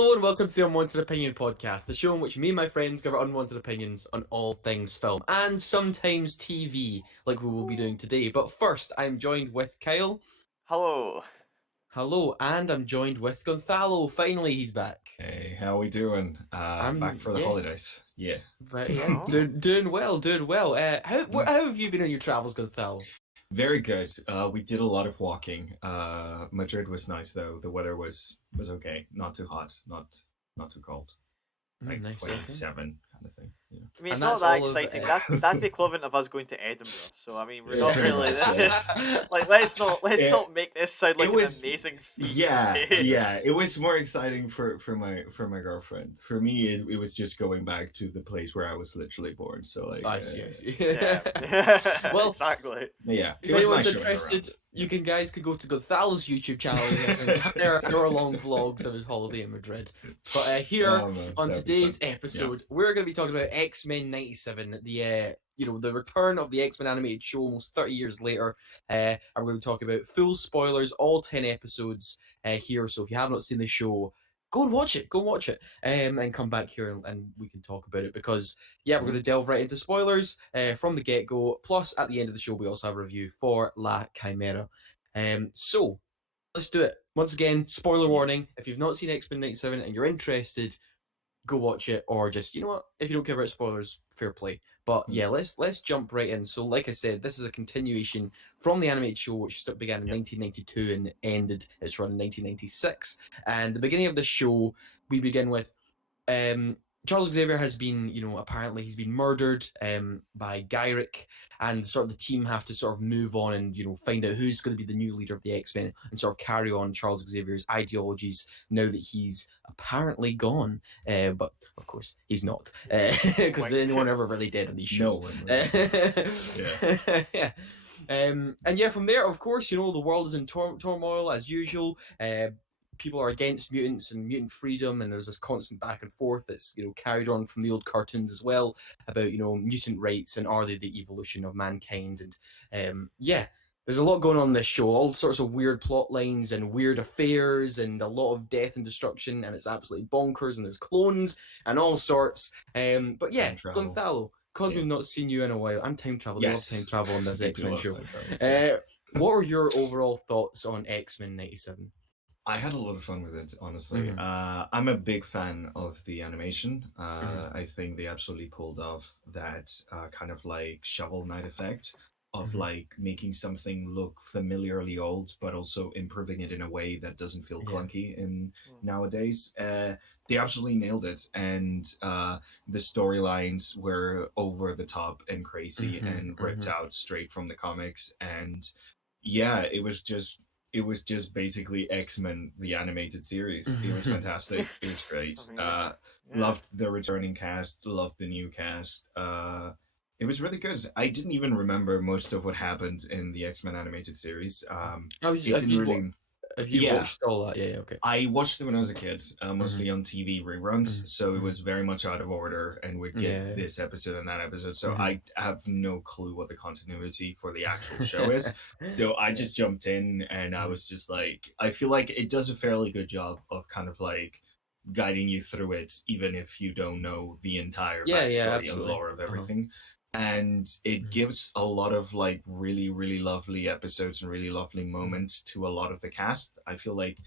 Hello and welcome to the Unwanted Opinion podcast, the show in which me and my friends give our unwanted opinions on all things film and sometimes TV, like we will be doing today. But first, I'm joined with Kyle. Hello. Hello, and I'm joined with Gonzalo. Finally, he's back. Hey, how we doing? Back I'm for the yeah, holidays. Yeah. but yeah, Oh. doing well, doing well. How have you been on your travels, Gonzalo? Very good. We did a lot of walking. Madrid was nice though. The weather was okay. Not too hot, not too cold. Like Nice, okay. 27 kind of thing. Yeah. I mean, And it's not that's that all of exciting. That's the equivalent of us going to Edinburgh. So I mean, we're yeah. not Pretty really. much, This yeah. is like let's It, not make this sound it like an was amazing feat. yeah, Okay? yeah. It was more exciting for my girlfriend. For me, it was just going back to the place where I was literally born. So like, I see, I see. Yeah. Well, Exactly. yeah, if it was anyone's nice showing interested, around. you can guys could go to Gonzalo's YouTube channel. He has entire hour-long vlogs of his holiday in Madrid. But here Oh man, on that would be fun. today's Yeah. episode, we're going to be talking about X-Men '97, the return of the X-Men animated show almost 30 years later. And we're going to be talking about full spoilers, all 10 episodes here. So if you have not seen the show, go and watch it. Go and watch it, and come back here and we can talk about it because yeah, we're going to delve right into spoilers from the get go. Plus, at the end of the show, we also have a review for La Chimera. So let's do it. Once again, spoiler Yes. warning: if you've not seen X Men '97 and you're interested, go watch it, or just you know what, if you don't care about spoilers, fair play. But Mm. yeah, let's jump right in. So, like I said, this is a continuation from the animated show, which began in Yep. 1992 and ended its run in 1996. And the beginning of the show, we begin with um, Charles Xavier has been, apparently he's been murdered by Gyrick, and sort of the team have to sort of move on and find out who's going to be the new leader of the X Men and sort of carry on Charles Xavier's ideologies now that he's apparently gone. But of course he's not, because Wink. anyone ever really dead on these No shows. one really is. Yeah. Yeah. And yeah, from there, of course, the world is in turmoil as usual. People are against mutants and mutant freedom, and there's this constant back and forth that's carried on from the old cartoons as well about mutant rights and are they the evolution of mankind. And yeah, there's a lot going on in this show, all sorts of weird plot lines and weird affairs and a lot of death and destruction, and it's absolutely bonkers, and there's clones and all sorts. But yeah, Time travel. Gonzalo, because Yeah. we've not seen you in a while, I'm time travel. I love time Yes. travel on this We do X-Men love show. time travels. Yeah. What were your overall thoughts on X-Men '97? I had a lot of fun with it, honestly. Mm-hmm. I'm a big fan of the animation. Mm-hmm. I think they absolutely pulled off that kind of like Shovel Knight effect of Mm-hmm. like making something look familiarly old, but also improving it in a way that doesn't feel Yeah. clunky in nowadays. They absolutely nailed it, and the storylines were over the top and crazy Mm-hmm. and ripped Mm-hmm. out straight from the comics. And yeah, it was just basically X-Men the animated series. It was Mm-hmm. fantastic. It was great. Amazing. Yeah. Loved the returning cast, loved the new cast. It was really good. I didn't even remember most of what happened in the X-Men animated series. Have It you have didn't you really. have you Yeah, watched all that? Yeah. Yeah, okay. I watched it when I was a kid, Mm-hmm. mostly on TV reruns, so it Mm-hmm. was very much out of order and would get Yeah. this episode and that episode. So Mm-hmm. I have no clue what the continuity for the actual show is. So I just jumped in and I Mhm. was just like, I feel like it does a fairly good job of kind of like guiding you through it, even if you don't know the entire Yeah. Yeah. backstory and Absolutely. lore of Uh-huh. everything. And it Mm-hmm. gives a lot of like really, really lovely episodes and really lovely Mm-hmm. moments to a lot of the cast. I feel like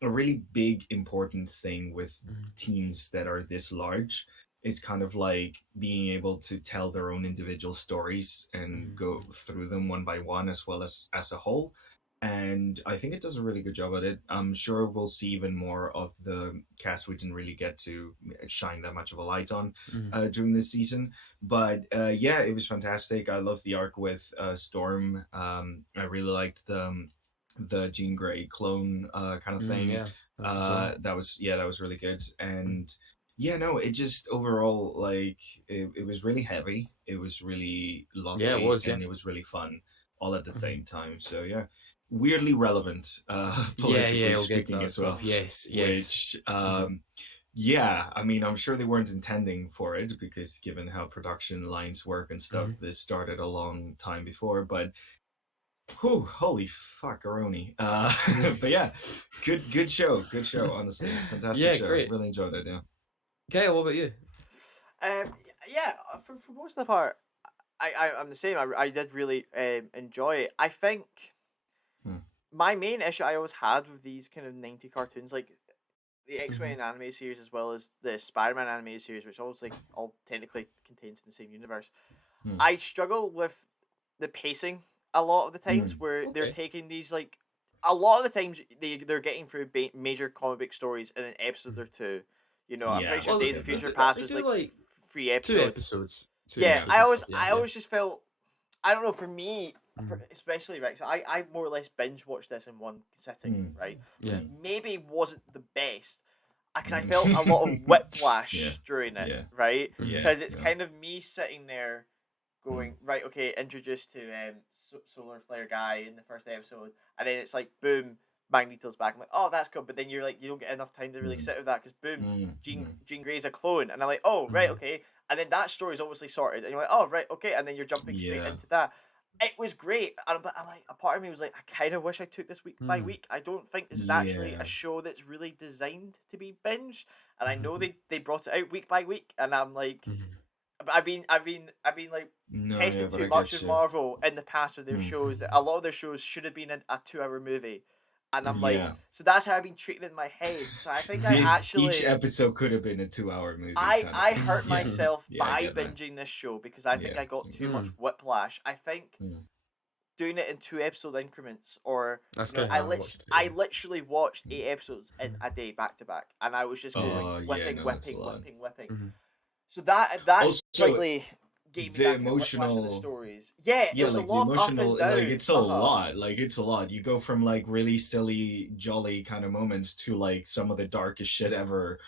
a really big important thing with teams that are this large is kind of like being able to tell their own individual stories and go Mm-hmm. through them one by one as well as a whole. And I think it does a really good job at it. I'm sure we'll see even more of the cast we didn't really get to shine that much of a light on Mm-hmm. during this season. But yeah, it was fantastic. I love the arc with Storm. I really liked the Jean Grey clone kind of Mm, thing. yeah, that's bizarre. That was really good. Mm. And yeah, no, it just overall like it was really heavy. It was really Yeah, it lovely was. Yeah. and it was really fun all at the Mhm. same time. So yeah, weirdly relevant, Yeah, politically yeah, we'll get to speaking that as well. stuff. Yes, yes. Which Hmm. yeah, I mean, I'm sure they weren't intending for it because given how production lines work and Hmm. stuff, this started a long time before. But Whew, holy fuckaroni. But yeah, good show. Good show, honestly. Fantastic Yeah, show. great. Really enjoyed it, yeah. Okay, what about you? Yeah, for most of the part, I'm the same. I did really enjoy it. I think Hmm. my main issue I always had with these kind of 90 cartoons, like the Mhm. X-Men anime series as well as the Spider-Man anime series, which obviously all technically contains the same universe. Hmm. I struggle with the pacing a lot of the times Hmm. where they're Okay. taking these like a lot of the times they're getting through major comic book stories in an episode or two. You know, I'm Yeah, pretty sure Well, Days yeah, of Future that. Past they was do like like 3 episodes. two Yeah, Yeah. episodes and stuff. Yeah, I yeah. always just felt I don't know for me, Mhm. especially right. So I more or less binge watched this in one sitting, Hmm. right? Yeah. Which maybe wasn't the best because I Mm. felt a lot of whiplash Yeah, during it, yeah, right? Mhm. yeah, Because it's yeah. kind of me sitting there going, right, okay, introduced to Solar Flare guy in the first episode, and then it's like, boom, Magneto's back. I'm like, oh, that's good, but then you're like, you don't get enough time to really Mm. sit with that because boom, Mm. Jean Grey's a clone, and I'm like, oh, right, Mhm. okay, and then that story's obviously sorted, and you're like, oh, right, okay, and then you're jumping straight Yeah. into that. It was great, but I'm like, a part of me was like, I kind of wish I took this week by Mhm. week. I don't think this is actually Yeah. a show that's really designed to be binged, and I Mhm. know they brought it out week by week, and I'm like, Mhm. but I've been like No, yeah, tested but too I much get with you. Marvel in the past with their Mm. shows. A lot of their shows should have been a 2 hour movie, and I'm Mhm. like, Yeah. so that's how I've been treating it in my head. So I think I Each actually episode could have been a 2 hour movie kind of I thing. hurt Yeah. myself Yeah, I by get that. binging this show because I think Yeah. I got too much Mm. whiplash. I think Mm. doing it in 2 episode increments or That's you know kind of how I watched it. I Yeah. literally watched Mm. 8 episodes in a day back to back, and I was just going Yeah. Oh, yeah, whipping, no, that's a whipping, lot. whipping, whipping. Mhm. So that Also, slightly gave me the that kind of whiplash of the emotional, stories. Yeah, it yeah, was a like the lot of up and emotional, like down. it's a Uh-huh. lot. Like it's a lot. You go from like really silly, jolly kind of moments to like some of the darkest shit ever,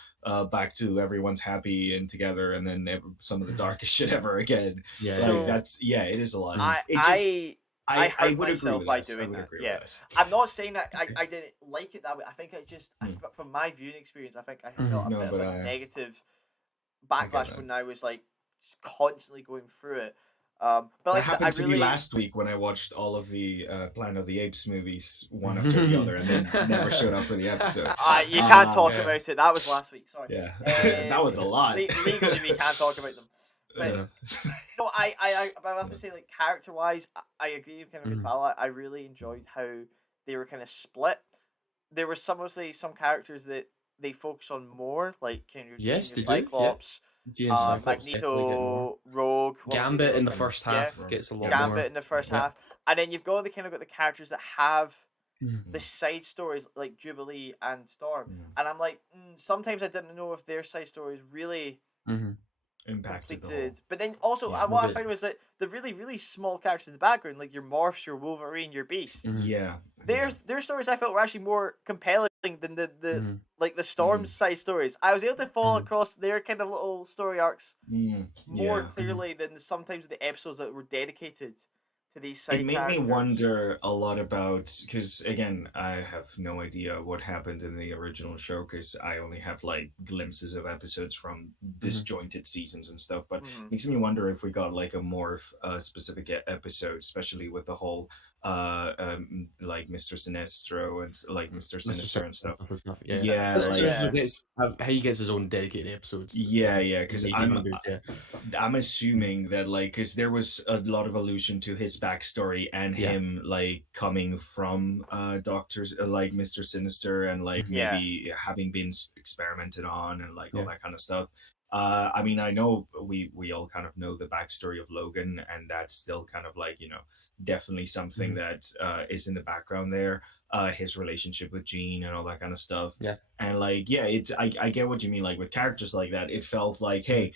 back to everyone's happy and together, and then some of the darkest shit ever again. Yeah. Yeah. Like Yeah. So that's, yeah, it is a lot. Mhm. It just, I I hurt would agree myself with by us. I doing would that. agree with Yeah. us. I'm not saying that I didn't like it that way. I think it just Hmm. from my viewing experience, I think I felt Mhm. a No, bit of but a I negative get backlash that. when I was like constantly going through it. But That like I said, I happened to me really last week when I watched all of the Planet of the Apes movies one after the Mhm. other, and then never showed up for the episode. you can't Uh, talk Yeah. about it. That was last week. Sorry. yeah, that was a lot. Legally, we can't talk about them. But Yeah. no, but I have to say, like character wise, I agree with kind of with Mhm. Vala. I really enjoyed how they were kind of split. There were some obviously some characters that they focus on more, like kind of your Jean, Yes, your they do. Yeah. Cyclops, G and Cyclops definitely get more. Magneto, Rogue, obviously Gambit in the the And first yeah, half gets a lot Gambit. Gambit more. in the first Yeah. half, and then you've got the characters that have Mhm. the side stories like Jubilee and Storm, Mm. and I'm like, sometimes I didn't know if their side stories really Mhm. Impacted the whole. completed. But then also, Yeah. what I Bit. found was that the really small characters in the background, like your Morphs, your Wolverine, your Beasts, Mhm. Yeah. their stories I felt were actually more compelling than Mhm. like the Storm's side stories. I was able to fall Mhm. across their kind of little story arcs more Yeah. clearly than sometimes the episodes that were dedicated to these It side made me characters. wonder a lot about, because again, I have no idea what happened in the original show because I only have like glimpses of episodes from disjointed seasons and stuff. But Mhm. makes me wonder if we got like a more specific episode, especially with the whole like Mr. Sinestro and like Mr. Mr. Sinister and stuff. Yeah. Yeah, Mr. like Sinister Yeah. he gets his own dedicated episodes. yeah, because Maybe numbers, yeah. I'm assuming that like because there was a lot of allusion to his backstory and Yeah. him like coming from doctors like Mr. Sinister and like Mhm. Yeah. maybe having been experimented on and like all Yeah. that kind of stuff. I mean, I know we all kind of know the backstory of Logan, and that's still kind of like definitely something Mhm. that is in the background there. His relationship with Jean and all that kind of stuff. Yeah. And like, yeah, it's I get what you mean. Like with characters like that, it felt like, hey,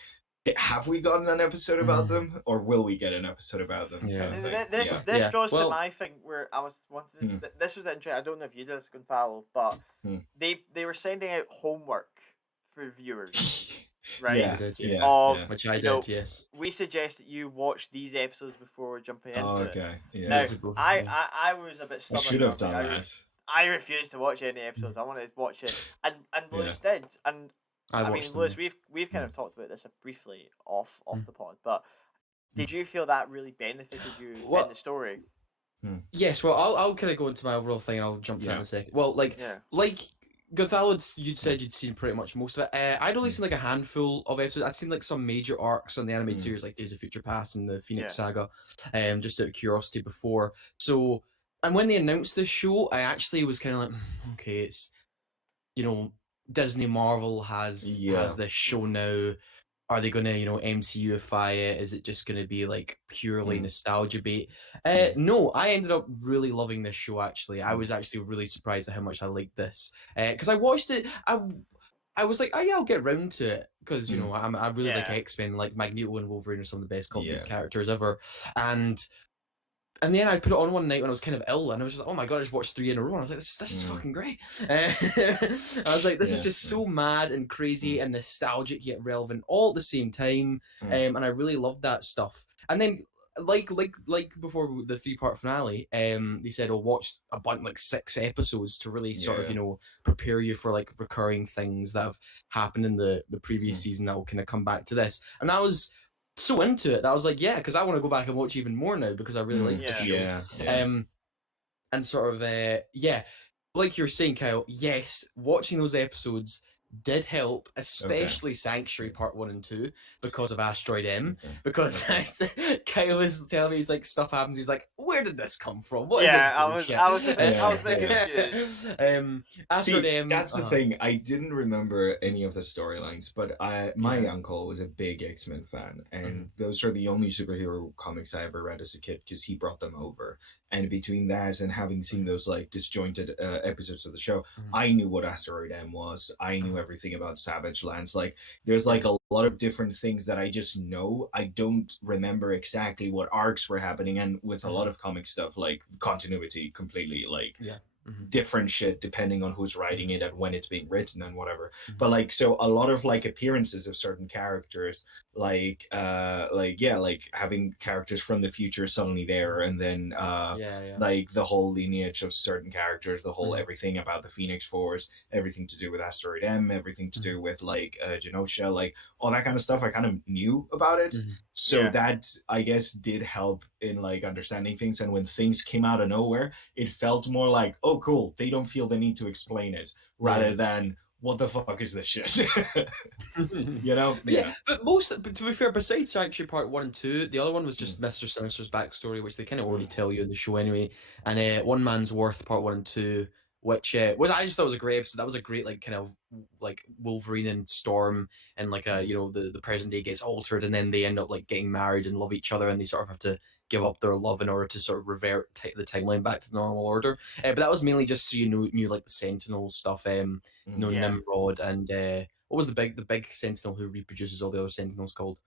have we gotten an episode about Mhm. them, or will we get an episode about them? Yeah. Kind of thing. This Yeah. this Yeah. draws to Well- my thing where I was wanting. Hmm. This was interesting. I don't know if you did this, Gonzalo, but Hmm. they were sending out homework for viewers, right? Yeah, We did, yeah, Of yeah. Which I you did, know, yes. we suggest that you watch these episodes before jumping into Oh, it. okay. Yeah. Now, Those are both- I, yeah. I I was a bit I stubborn. should have and I was done like, that. I refused to watch any episodes. I wanted to watch it, and Lewis did, and I I mean, watched them. Lewis, Yeah. we've kind of talked about this briefly off Mm. the pod, but did you feel that really benefited you Well- in the story? Yes, well, I'll kind of go into my overall thing, and I'll jump to that in Yeah. a second. Well, Yeah. like Gonzalo, you'd said you'd seen pretty much most of it. I'd only Mm. seen like a handful of episodes. I'd seen like some major arcs on the animated Mm. series, like Days of Future Past and the Phoenix Yeah. Saga, just out of curiosity before. So, and when they announced this show, I actually was kind of like, okay, it's Disney Marvel has Yeah. this show Mhm. now. Are they gonna, MCUify it? Is it just gonna be like purely Mm. nostalgia bait? Mm. No, I ended up really loving this show. Actually, I Mm. was actually really surprised at how much I liked this. Because I watched it, I was like, oh yeah, I'll get round to it because Mm. I really like Yeah. X Men, like Magneto and Wolverine are some of the best comic book Yeah. characters ever, and then I put it on one night when I was kind of ill, and I was just like, "Oh my god!" I just watched 3 in a row. And I was like, "This is Mm. fucking great." I was like, "This is Yeah. just Yeah. so mad and crazy Mm. and nostalgic yet relevant all at the same time." Mm. And I really loved that stuff. And then, like before the 3-part finale, they said, "Oh, watch a bunch like 6 episodes to really sort of Yeah. prepare you for like recurring things that have happened in the previous Mm. season that will kind of come back to this." And I was so into it that I was like, yeah, because I want to go back and watch even more now because I really like Mm. this Yeah. show. Yeah. Yeah. Um, and sort of, yeah, like you're saying, Kyle, yes, watching those episodes did help, Okay. especially Sanctuary Part 1 and 2 because of Asteroid M. Okay. Because Okay. Kyle was telling me, he's like, stuff happens. He's like, where did this come from? What is this Yeah. bullshit? I was a bit Yeah. confused. Asteroid See, M. that's the thing. I didn't remember any of the storylines, but my Yeah. uncle was a big X-Men fan, Mhm. and those are the only superhero comics I ever read as a kid because he brought them over. And between that and having seen Mhm. those like disjointed episodes of the show, Mhm. I knew what Asteroid M was. I knew Mhm. everything about Savage Lands. Like, there's like Yeah. a lot of different things that I just know. I don't remember exactly what arcs were happening, and with a lot Mhm. of comic stuff, like continuity completely like Yeah. Mhm. different shit depending on who's writing Mhm. it and when it's being written and whatever. Mhm. But like, so a lot of like appearances of certain characters, like yeah, like having characters from the future suddenly there, Mhm. and then Yeah. Yeah. like the whole lineage of certain characters, the whole Mhm. everything about the Phoenix Force, everything to do with Asteroid M, everything to Mhm. do with like Genosha, like all that kind of stuff I kind of knew about it. Mhm. So Yeah. that, I guess, did help in like understanding things. And when things came out of nowhere, it felt more like, oh, cool. They don't feel the need to explain it, Yeah. rather than what the fuck is this shit. You know? But yeah, Yeah. but to be fair, besides actually part 1 and 2, the other one was Mm. just Mr. Sinister's backstory, which they kind of already Mm. tell you in the show anyway. And One Man's Worth part 1 and 2, which was I just thought was a great episode. That was a great like kind of like Wolverine and Storm, and like Mm. the present day gets altered, and then they end up like getting married and love each other, and they sort of have to give up their love in order to sort of revert the timeline back to the normal order. But that was mainly just so knew like the Sentinel stuff, Mm. Yeah. Nimrod, and what was the big Sentinel who reproduces all the other Sentinels called?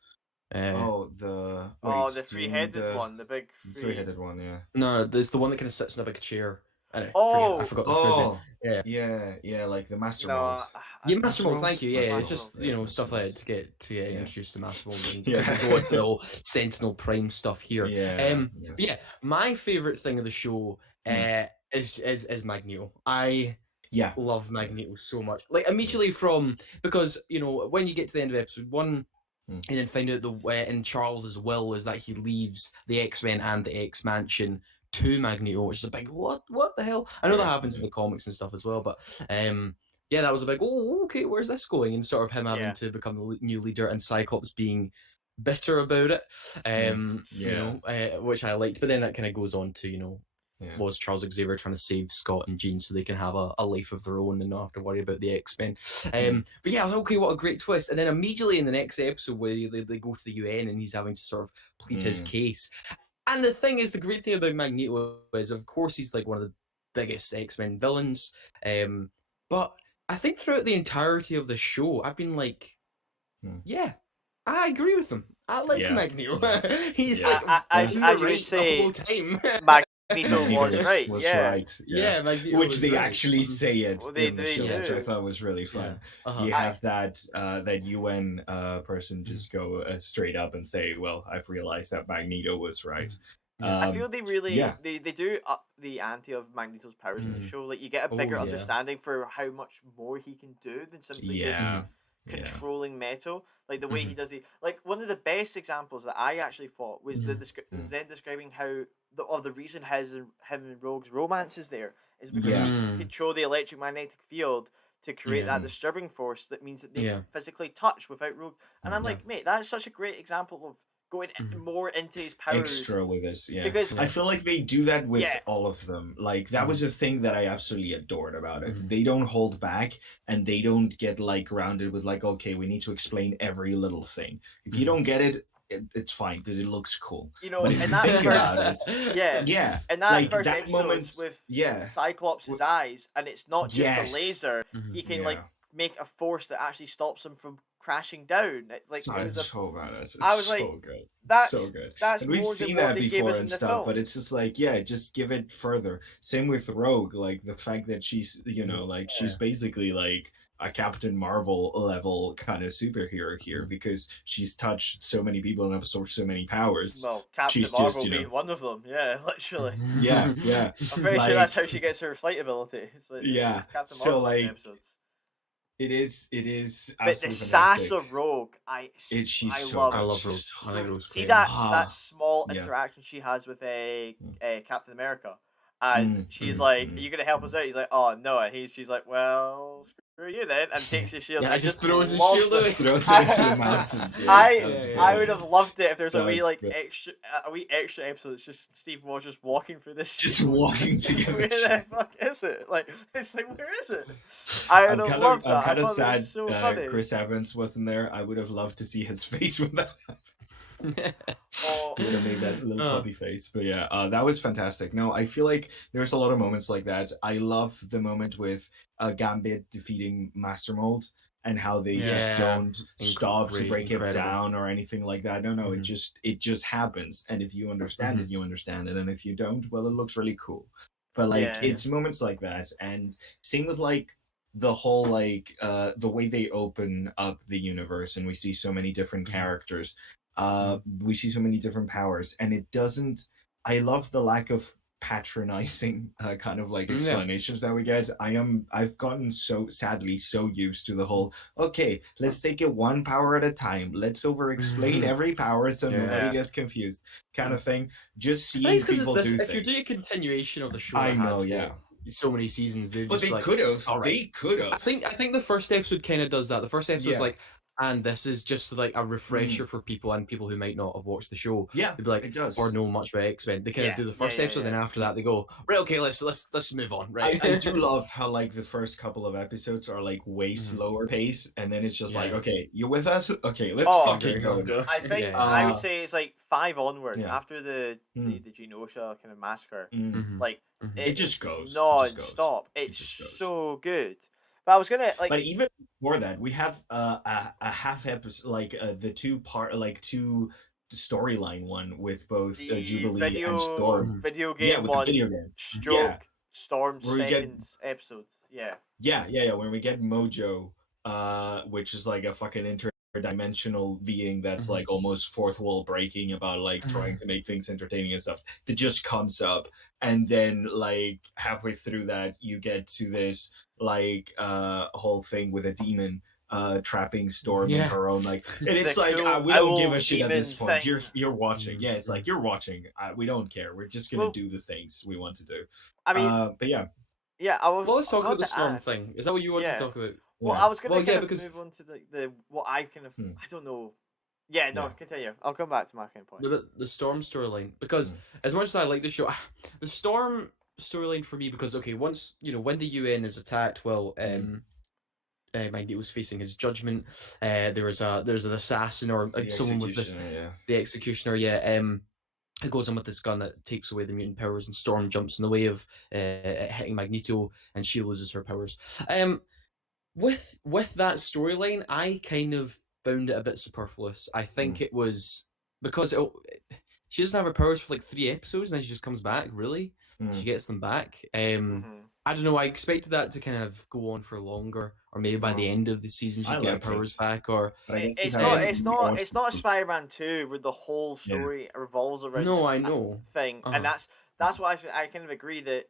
Uh, Oh, the Oh, wait, the do you mean three-headed the one, the big three. three-headed one? Yeah. no, there's the one that kind of sits in a big chair. I Oh forgot the first name. Oh, Yeah, yeah, yeah, like the Master no, Mold. yeah, Master Master Mold. Mold? Thank you. Yeah, Master it's Mold. Master Mold. just Yeah, Master stuff like that Mold. to get Yeah. introduced to Master Mold, and because we go into the Yeah. whole Sentinel Prime stuff here. Yeah. Yeah. But yeah, my favorite thing of the show Mm. is Magneto. I Yeah. love Yeah. Magneto so much. Like Yeah. immediately from because when you get to the end of episode 1, Mm. and then find out in Charles's will is that he leaves the X-Men and the X-Mansion to Magneto, which is a big what the hell? I know that Yeah. happens in the comics and stuff as well, but yeah, that was a big okay, where's this going? And sort of him having Yeah. to become the new leader, and Cyclops being bitter about it, Mm. Yeah. which I liked. But then that kind of goes on to Yeah. was Charles Xavier trying to save Scott and Jean so they can have a life of their own and not have to worry about the X-Men. But yeah, I was like, okay, what a great twist. And then immediately in the next episode where they go to the UN and he's having to sort of plead his Mm. case. And the thing is, the great thing about Magneto is, of course, he's like one of the biggest X-Men villains. But I think throughout the entirety of the show, I've been like, Mm. yeah, I agree with him. I like Yeah. Magneto. Yeah. He's Yeah. like As in the you would right the say, whole time. Magneto Magneto was right. was Yeah. right. Yeah. Yeah, Magneto Which was they right. actually say it Well, in the they show, which I do. thought was really Yeah. fun. Uh-huh. You I have that UN person just go straight up and say, "Well, I've realized that Magneto was right." Yeah. I feel they really Yeah. they do up the ante of Magneto's powers in the Mhm. show. Like you get a Oh, bigger yeah. understanding for how much more he can do than simply just Yeah. Yeah. controlling metal. Like the way he Mhm. does the like one of the best examples that I actually thought was Mhm. was them describing how the reason him and Rogue's romance is there is because Yeah. he can control the electromagnetic field to create that Yeah. disturbing force that means that they Yeah. can physically touch without Rogue. And I'm Yeah. like, mate, that's such a great example of going more into his powers. Extra with this, yeah. Because I feel like they do that with Yeah. all of them. Like that was a thing that I absolutely adored about it. Mhm. They don't hold back, and they don't get like grounded with like, okay, we need to explain every little thing. If you Mhm. don't get it, it's fine because it looks cool. You know, But if in you that think first- about it, yeah, yeah, and that like first that episode moment, with yeah, Cyclops' eyes, and it's not just Yes. a laser. Mhm. He can Yeah. like make a force that actually stops him from crashing down. It's like So, it was it's a, so badass. It's I was so like, good. that's So good. that's And we've more than seen what that they gave before us and in the stuff, film. but it's just like, yeah, just give it further. Same with Rogue, like the fact that she's, like she's basically like a Captain Marvel level kind of superhero here because she's touched so many people and absorbed so many powers. Well, Captain She's Marvel just, being one of them. Yeah, literally. Yeah, yeah. I'm pretty sure that's Like, how she gets her flight ability. It's like Yeah, it's Captain so, Marvel in like, episodes. it is But the absolutely sass fantastic. of Rogue, She's I so love. I good. love Rogue. She's I think so Rogue's See great. that Ah, small yeah. interaction she has with Captain America, and Mm, she's mm, like, mm. "Are you gonna help us out?" He's like, "Oh no," and she's like, "Well, screw you then," and takes his shield Yeah, and just just throws his loves shield it. away. Just throws it into the mountain. Yeah, I that's Yeah, I brilliant. would have loved it if there's a That wee was like brilliant. extra episode. It's just Steve Moore just walking through this. Just shield. walking together. Where the fuck is it? Like it's like where is it? I would have loved that. I'm I kind of thought that sad was so funny. Chris Evans wasn't there. I would have loved to see his face when that Oh, would have made that little Oh. puppy face. But yeah, that was fantastic. No, I feel like there's a lot of moments like that. I love the moment with Gambit defeating Master Mold and how they just Yeah, don't stop to great, break it incredible. down or anything like that. No, Mhm. it just happens. And if you understand it, you understand it. And if you don't, well, it looks really cool. But like Yeah. it's moments like that, and same with like the whole like the way they open up the universe and we see so many different Mhm. characters, we see so many different powers, and it doesn't I love the lack of patronizing kind of like Yeah. explanations that we get. I've gotten so sadly so used to the whole, okay, let's take it one power at a time, let's over explain every power so nobody Yeah. gets confused kind of thing. Just I think seeing it's because people it's do this. If you're things. doing a continuation of the show I that know, had yeah. so many seasons, they're But just they like, could have. all right. They could I have. think the first episode kind of does that. The first episode's Yeah. like, and this is just like a refresher for people and people who might not have watched the show. Yeah, They'd be like, it does. or know much about X-Men. They kind Yeah, of do the yeah, first yeah, episode, then yeah. after that they go, right, okay, let's move on, right? I do love how like the first couple of episodes are like way Mhm. slower pace, and then it's just like, Yeah. okay, you with us? Okay, let's Oh, fucking Okay, go. let's go. I think Yeah. I would say it's like 5 onwards Yeah. after the Mm. Genosha kind of massacre. Mm. Mhm. Like Mhm. It just goes. It just goes. non-stop. It It's just goes. so good. But I was gonna like. But even before that, we have a half episode, like the two storyline one with both The Jubilee and Storm. video Yeah, game with the one, video game. stroke Storm's Where we get- second episode. Yeah. Yeah. When we get Mojo, which is like a fucking interdimensional being that's Mhm. like almost fourth wall breaking about like trying to make things entertaining and stuff, that just comes up, and then like halfway through that you get to this like whole thing with a demon trapping Storm in Yeah. her own like, and it's The like cool we don't give owl a shit at this demon point. thing. You're watching. Yeah, it's Mhm. like you're watching. We don't care. We're just gonna Well, do the things we want to do. I mean, But yeah. yeah. I was. Well, let's I talk about forgot the to Storm ask. thing. Is that what you want Yeah. to talk about? Well, Yeah. I was gonna Well, yeah, kind of because- move on to the what I kind of Hmm. I don't know. Yeah, no, Yeah. continue. I'll come back to my kind of point. The Storm storyline, because as much as I like the show, the Storm storyline for me, because okay, once when the UN is attacked, well, Magneto's facing his judgment. There's an assassin or The someone with this, Executioner, yeah. the executioner, yeah. It goes in with this gun that takes away the mutant powers, and Storm jumps in the way of it hitting Magneto, and she loses her powers. With that storyline, I kind of found it a bit superfluous. I think it was because she doesn't have her powers for like 3 episodes, and then she just comes back. Really, she gets them back. I don't know. I expected that to kind of go on for longer, or maybe by the end of the season I she'd get her liked powers it. back. Or But I guess It's they not. had It's more not. It's not a Spider-Man 2 where the whole story revolves around. no, this I know. thing, Uh-huh. and that's why I kind of agree that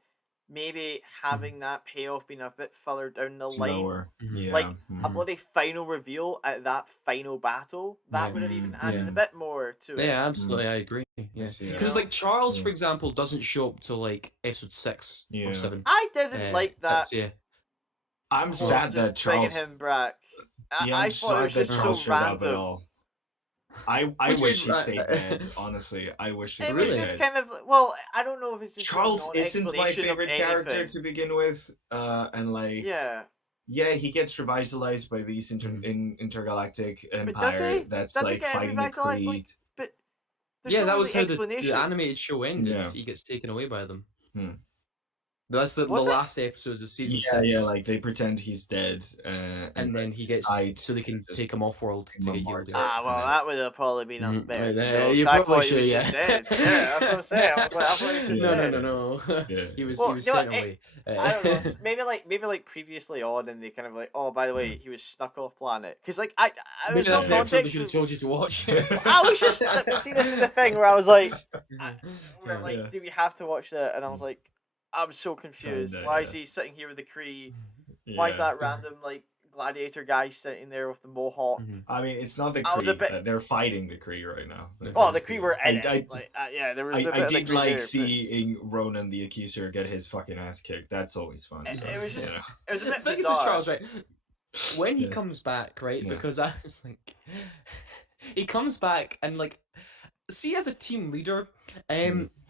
maybe having that payoff being a bit further down the line, Slower. Mhm. like Yeah. a bloody final reveal at that final battle, that Yeah. would have even Mm, added Yeah. a bit more to it. Yeah, absolutely, I agree. I Yeah, see You because it's that. know, like Charles, Yeah. for example, doesn't show up till like episode 6 or Yeah. 7. I didn't like that 6, yeah. I'm whole sad just that bringing Charles. him back. Yeah, I I'm thought it was sad that just so Charles showed up at random. all. I What do you wish mean? he stayed dead. Honestly, I wish he It was stayed Really? just dead. kind of well, I don't know if it's just a Charles isn't my non-explanation of favorite character anything. to begin with, and like, Yeah, yeah, he gets revitalized by these Mhm. intergalactic but does empire he? that's Does he like get fighting the revitalized? Like, Creed. but there's Yeah, no that really was how the explanation. animated show ended. Yeah. He gets taken away by them. Hmm. That's the Was it? last episodes of season Yeah, 6, like they pretend he's dead, and and then like he gets died, so they can just take him off world to get healed. Yeah. martyr, Ah, and well, then that would have probably been a Mhm. better thing, though, You 'cause I probably thought he should, was yeah. just dead. Yeah, that's what I'm saying. I was like, I thought he was just Yeah. dead. No. Yeah. He was Well, you know sent what, away. I don't know. Maybe like previously on, and they kind of like, oh, by the way, Mhm. he was stuck off planet. Because like I Maybe was no that's an episode they context. should have told you to watch. I was just see, this is the thing where I was like, where Yeah. like, Yeah. do we have to watch that? And I was like, I'm so confused. Kinda, Why is yeah. he sitting here with the Kree? Why is Yeah. that random like gladiator guy sitting there with the mohawk? Mhm. I mean, it's not the I was a Kree. bit- They're fighting the Kree right now. They're Oh, fighting the the Kree Kree. were in it. I- Like, yeah, there was a bit I of the did Kree like there, but seeing Ronan the Accuser get his fucking ass kicked. That's always fun. It- So, it was just- you know. it was a The bit thing is with bizarre. Charles, right? When he Yeah. comes back, right? Yeah. Because I was like, he comes back and like, see, as a team leader,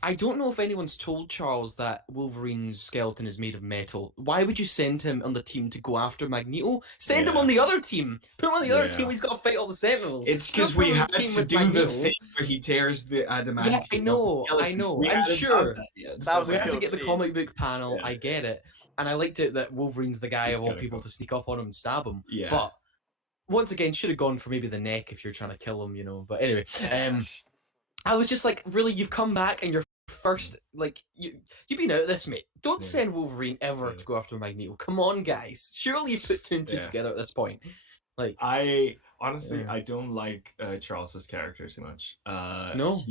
I don't know if anyone's told Charles that Wolverine's skeleton is made of metal. Why would you send him on the team to go after Magneto? Send him Yeah. on the other team. Put him on the other Yeah. team. He's got to fight all the Sentinels. It's Don't because put we him on had the team to with do the Magneto. thing where he tears the adamantium. Yeah, I off the know, skeletons. We I'm hadn't done sure. that yet, That so was We a had to cool get the scene. comic book panel. Yeah. I get it, and I liked it that Wolverine's the guy He's of all kinda people cool. to sneak up on him and stab him. Yeah. But once again, should have gone for maybe the neck if you're trying to kill him, you know. But anyway, Yeah. I was just like, really, you've come back and you're first, like, you've been out of this, mate. Don't Yeah. send Wolverine ever Yeah. to go after Magneto. Come on, guys. Surely you put 2 and 2 Yeah. together at this point. Like, I honestly Yeah. I don't like Charles's character too much. No.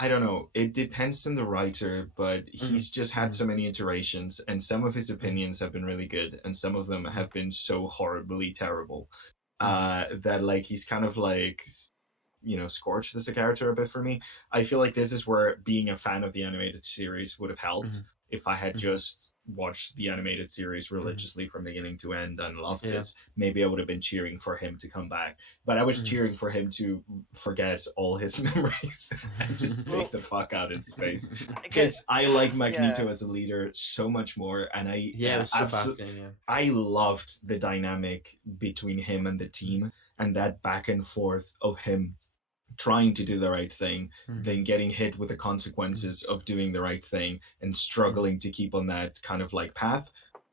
I don't know. It depends on the writer, but he's just had Mhm. so many iterations, and some of his opinions have been really good, and some of them have been so horribly terrible. That like he's kind of like scorched as a character a bit for me. I feel like this is where being a fan of the animated series would have helped Mhm. if I had Mhm. just watched the animated series religiously from beginning to end and loved Yeah. it. Maybe I would have been cheering for him to come back, but I was Mhm. cheering for him to forget all his memories and just Well- take the fuck out in space. Because Because I like Magneto yeah. as a leader so much more, and I Yeah, it was so absol- fascinating. Yeah. I loved the dynamic between him and the team, and that back and forth of him trying to do the right thing, then getting hit with the consequences of doing the right thing and struggling to keep on that kind of like path.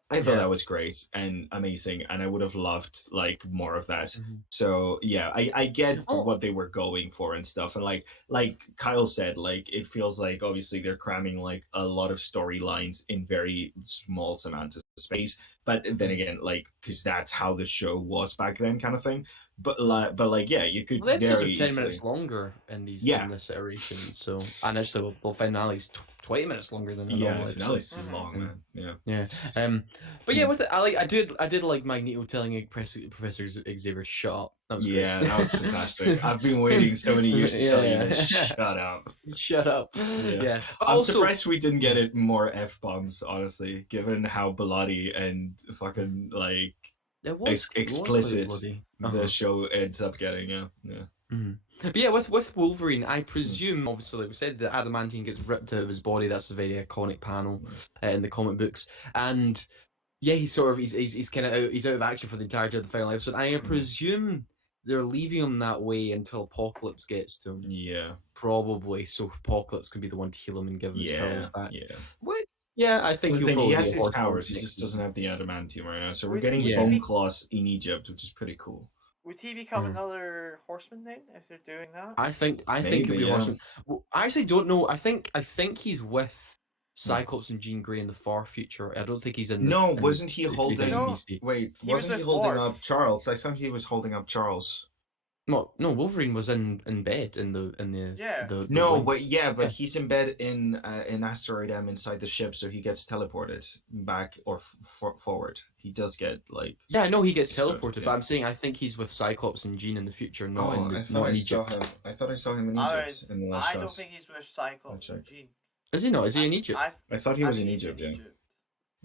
I thought Yeah. that was great and amazing, and I would have loved like more of that. Mhm. So yeah, I get Oh. what they were going for and stuff, and like Kyle said, like it feels like obviously they're cramming like a lot of storylines in very small amount of space, but then again, like because that's how the show was back then, kind of thing. But like yeah, you could Well, the episodes very are 10 easily. minutes longer in these Yeah. in this iteration, so and actually the finale's 20 minutes longer than the Yeah, normal the episode. finale's Mhm. long, man. Yeah. Yeah. But yeah, with it, I did like Magneto telling Professor Xavier shut up. That was Yeah, great. that was fantastic. I've been waiting so many years to tell you Yeah. to shut up. Shut up. Yeah. Yeah. But I'm also, surprised we didn't get it more F-bombs, honestly, given how bloody and fucking like it was quite explicit bloody. the show ends up getting. Yeah. Mhm. But yeah, with Wolverine, I presume, obviously, like we said, the adamantium gets ripped out of his body. That's a very iconic panel in the comic books. And yeah, he's sort of he's kind of out. He's out of action for the entirety of the final episode. And I presume they're leaving him that way until Apocalypse gets to him. Yeah. Probably, so Apocalypse can be the one to heal him and give him his powers Yeah. back. Yeah. What? Yeah, I think The he'll thing, probably he be has a his horse powers. boss He next just season. doesn't have the adamantium right now. So we're Would- getting Yeah. bone claws in Egypt, which is pretty cool. Would he become Mhm. another horseman then if they're doing that? I think he'll Maybe, be a yeah. horseman. Well, I actually don't know. I think he's with Cyclops and Jean Grey in the far future. I don't think he's in. No, in wasn't he the holding? Fantastic No. Beasts. Wait, He was wasn't he with holding Morph. up Charles? I thought he was holding up Charles. No, Wolverine was in bed in Yeah. the No, wing. but Yeah. he's in bed in Asteroid M inside the ship, so he gets teleported back or forward. He does get like Yeah, I know he gets stuff. teleported, Yeah. but I'm saying I think he's with Cyclops and Jean in the future, not Oh, I thought not I in saw Egypt. him. I thought I saw him in I Egypt in the last I don't shot. think he's with I'll Cyclops check. and Jean. Is he not? Is he in Egypt? I thought he I was think in he's Egypt. in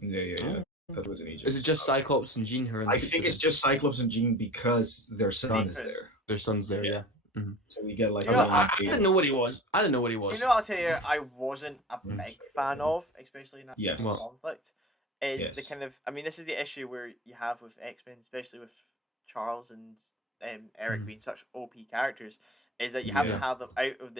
Yeah. Egypt. Yeah. Oh. I thought it was in Is Egypt. it just Cyclops and Jean who are in the I future? think it's then? just Cyclops and Jean because their son is Secret. there. Their son's there. Yeah. Yeah. Mhm. So we get like You I know, was like, a I didn't know what he was. I didn't know what he Do you was. know what I'll tell you? I wasn't a Mm. big fan of, especially in that Yes. What? conflict. Is the Yes. kind of I mean, this is the issue where you have with X Men, especially with Charles and Eric Mhm. being such OP characters, is that you have to Yeah. have them out of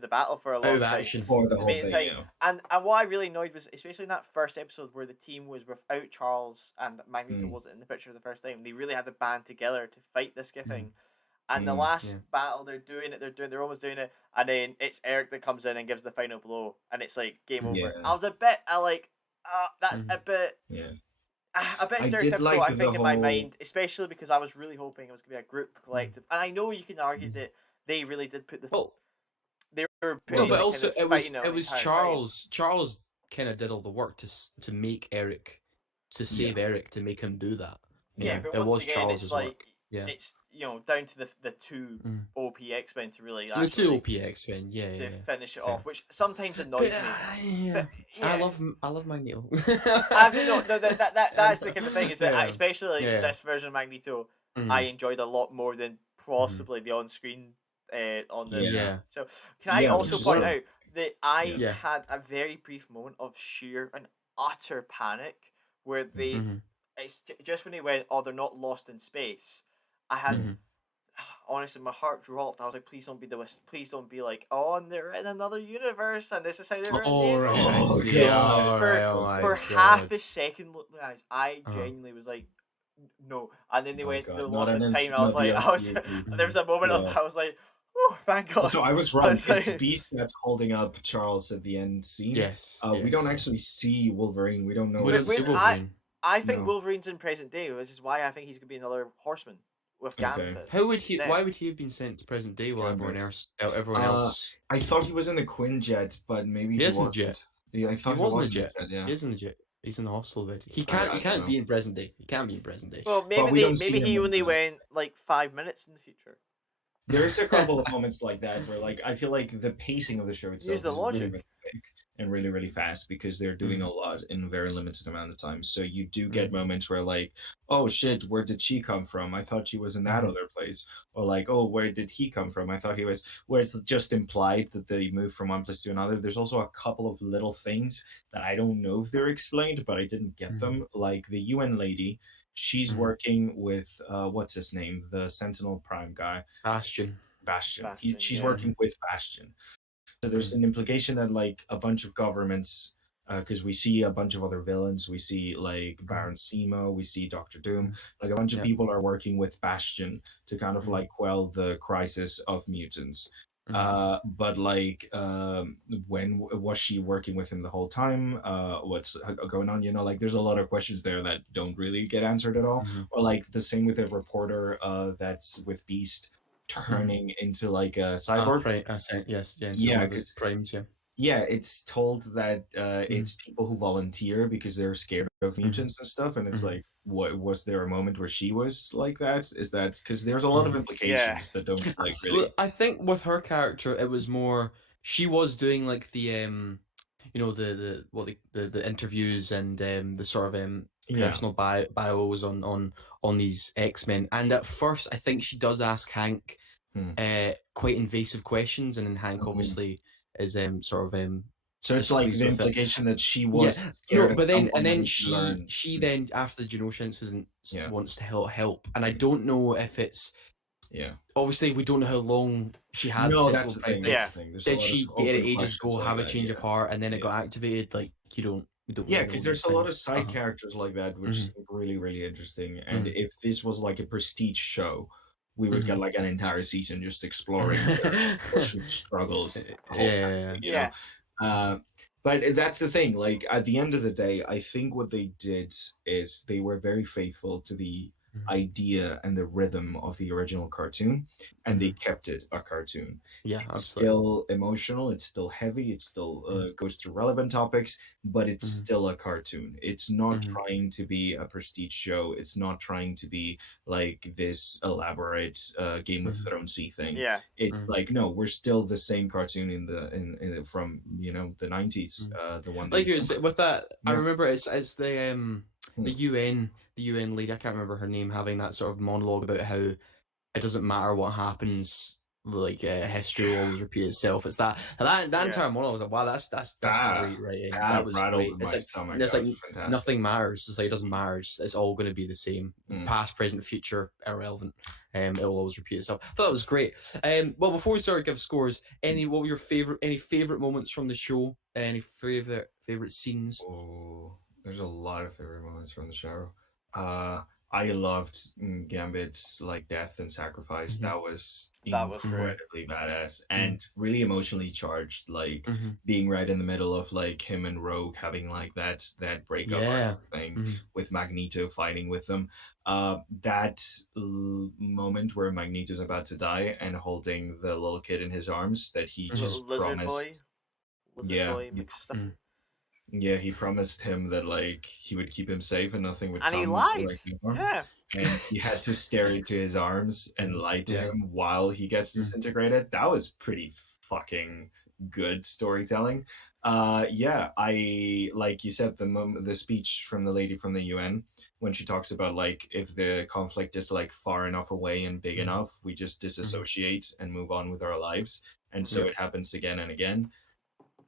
the battle for a Out long of time. action. For the The whole main thing, time. yeah. And what I really annoyed was, especially in that first episode where the team was without Charles and Magneto Mm. wasn't in the picture for the first time, they really had to band together to fight this thing. And the Mm. last Yeah. battle, they're almost doing it, and then it's Eric that comes in and gives the final blow, and it's like game over. Yeah. I was a bit, that's Mhm. a bit, Yeah. a bit I did stereotypical. like I the think in my whole- mind, especially because I was really hoping it was gonna be a group collective, and I know you can argue Mhm. that they really did put the Well, they were no, putting but the also kind of fighting out it the was entire time. Charles. Charles kind of did all the work to make Eric, to Yeah. save Eric, to make him do that. You Yeah, know, but it once was again, Charles's it's like work. Yeah. it's down to the two Mm. OP X Men to really The two actually OPX men. Yeah, to yeah. finish it Fair. off, which sometimes But annoys me. yeah, But I yeah, love Magneto. I mean, no, that's the kind of thing is that Yeah. especially like Yeah. this version of Magneto, Mhm. I enjoyed a lot more than possibly the on-screen on the. Yeah. So can I Yeah, also which is point true. out that I Yeah. had a very brief moment of sheer and utter panic where they Mhm. it's just when they went, oh, they're not lost in space. I had Mhm. honestly, my heart dropped. I was like, please don't be please don't be like, oh, and they're in another universe, and this is how they're in Oh the right, MCU. I Oh, see. God. Oh, For right, oh my for God. half a second, guys, I Uh-huh. genuinely was like, no. And then they Oh, went, God. they're Not lost in an time. And I was not the like, I was. MCU. There was a moment of Yeah. I was like, oh, thank God. So I was I wrong. was It's like- Beast that's holding up Charles at the end scene. Yes. We don't yes. actually see Wolverine. We don't know. We don't see When Wolverine. I think No. Wolverine's in present day, which is why I think he's gonna be another Horseman with Okay. Gambit. How would he? Then. Why would he have been sent to present day while everyone Gambit. else? I thought he was in the Quinjet, but maybe He he is in the wasn't. jet. Yeah, I He thought was in the in jet. Yeah. He is in the jet. He's in the hospital bed. He I can't. He don't can't know. be in present day. He can't be in present day. Well, But we don't see maybe him he in only the- went like 5 minutes in the future. There's a couple of moments like that where, like, I feel like the pacing of the show itself Use the is logic. really, really quick and really, really fast because they're doing a lot in a very limited amount of time. So you do get moments where, like, oh shit, where did she come from? I thought she was in that other place. Or like, oh, where did he come from? I thought he was. Where it's just implied that they move from one place to another. There's also a couple of little things that I don't know if they're explained, but I didn't get them. Like the UN lady. She's working with what's his name, the Sentinel Prime guy, Bastion. Bastion. Bastion, She's yeah. working with Bastion. So there's an implication that like a bunch of governments, because we see a bunch of other villains, we see like Baron Zemo, we see Doctor Doom, like a bunch of Yeah. people are working with Bastion to kind of like quell the crisis of mutants. But like, when was she working with him the whole time? What's going on? You know, like there's a lot of questions there that don't really get answered at all. Or like the same with the reporter that's with Beast turning into like a cyborg. Yes. Yeah. Yeah, One of the 'cause- primes. Yeah. Yeah, it's told that it's people who volunteer because they're scared of mutants and stuff, and it's like, what was there a moment where she was like that? Is that because there's a lot of implications that don't like really. Well, I think with her character, it was more she was doing like the the interviews and the sort of Yeah. personal bios on these X-Men, and at first I think she does ask Hank quite invasive questions, and then Hank obviously is sort of So it's like displeased the with it. implication that she was No, scared of but then someone and then and she learned. she then after the Genosha incident Yeah. wants to help, and I don't know if it's Yeah. obviously we don't know how long she had. No, Central that's the thing. Prime. That's the thing. There's a Did lot she of get it open ages questions ago, like have a that, change of heart, and then it Yeah. got activated? Like we don't Yeah, really because know there's these a lot of things. side characters like that, which seem really, really interesting. And if this was like a prestige show, we would get like an entire season just exploring their emotional struggles. the whole time, you know? But that's the thing. Like at the end of the day, I think what they did is they were very faithful to the idea and the rhythm of the original cartoon, and they Mhm. kept it a cartoon. Yeah, It's absolutely. still emotional, it's still heavy, it still Mhm. goes through relevant topics, but it's Mhm. still a cartoon. It's not Mhm. trying to be a prestige show. It's not trying to be like this elaborate Game of Mhm. Thronesy thing. Yeah. It's Mhm. like, no, we're still the same cartoon in from the 90s, Mhm. the one that Like you you said, with that, I yeah. remember it's the Hmm. UN lady. I can't remember her name having that sort of monologue about how it doesn't matter what happens. Like history will always repeat itself. It's that Yeah. entire monologue. I was like, wow, that's that great writing. That that was rattled great. my stomach. It's That like was fantastic. nothing matters. It's like it doesn't matter. It's all going to be the same. Mm. Past, present, future, irrelevant. It will always repeat itself. I thought that was great. Well, before we start to give scores, what were your favorite moments from the show? Any favorite scenes? Oh, there's a lot of favorite moments from the show. Uh, I loved Gambit's like death and sacrifice. Mm-hmm. That was That was Mm-hmm. great. incredibly badass Mm-hmm. and really emotionally charged. Like Mm-hmm. being right in the middle of like him and Rogue having like that breakup arc Yeah. thing Mm-hmm. with Magneto fighting with them. That moment where Magneto's about to die and holding the little kid in his arms that he The Mm-hmm. little just promised. lizard Yeah, boy McStuffy, yeah, he promised him that like he would keep him safe and nothing would and he come lied. like near him. Yeah. And he had to stare into his arms and Mm-hmm. lie to Yeah. him while he gets Mm-hmm. disintegrated. That was pretty fucking good storytelling. Yeah, I like you said the speech from the lady from the UN when she talks about like if the conflict is like far enough away and big Mm-hmm. enough, we just disassociate and move on with our lives. And so Yep. it happens again and again.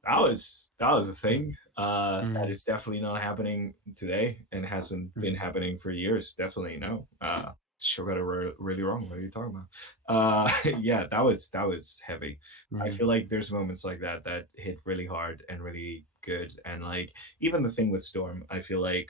That was a thing. That Mm-hmm. is definitely not happening today and hasn't been Mm-hmm. happening for years. Definitely no. Sure got it really wrong. What are you talking about? Yeah, that was heavy. I Mm-hmm. feel like there's moments like that that hit really hard and really good. And like even the thing with Storm, I feel like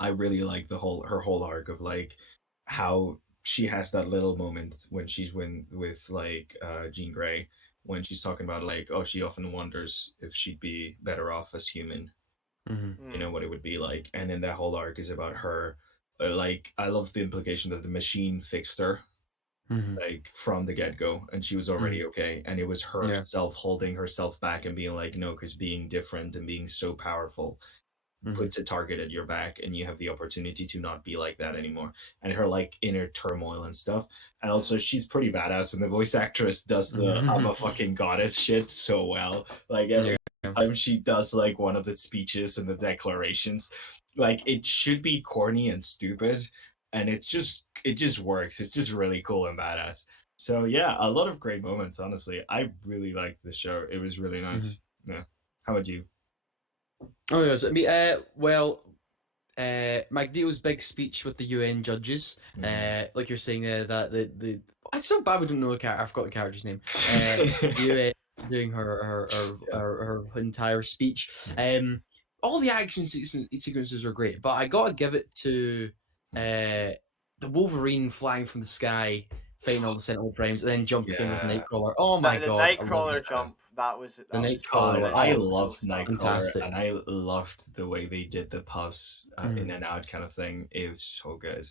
I really like her whole arc of like how she has that little moment when she's with like Jean Grey when she's talking about like oh she often wonders if she'd be better off as human, Mm-hmm. Mm. what it would be like, and then that whole arc is about her. Like I love the implication that the machine fixed her Mm-hmm. like from the get-go and she was already Mm-hmm. okay, and it was Yeah. herself holding herself back and being like no, because being different and being so powerful Mm-hmm. puts a target at your back and you have the opportunity to not be like that anymore, and her like inner turmoil and stuff. And also Mm. she's pretty badass and the voice actress does the I'm a fucking goddess shit so well. Like every Yeah. time she does like one of the speeches and the declarations, like it should be corny and stupid and it just works. It's just really cool and badass. So yeah, a lot of great moments. Honestly, I really liked the show. It was really Mm-hmm. nice. Yeah, how about you? Oh yes, I mean, well, Magneto's big speech with the UN judges, Mhm. like you're saying, that the it's so bad we don't know the character. I forgot the character's name. The UN doing Yeah. her entire speech. All the action sequences are great, but I gotta give it to the Wolverine flying from the sky, fighting all the Sentinel Primes, and then jumping in with Yeah. Nightcrawler. Oh my That the god, I love Nightcrawler that. jump. The That was so God, Nightcrawler. good. I Oh, So loved fun. Nightcrawler, and fantastic. I loved the way they did the puffs in Mm, and out kind of thing. It was so good.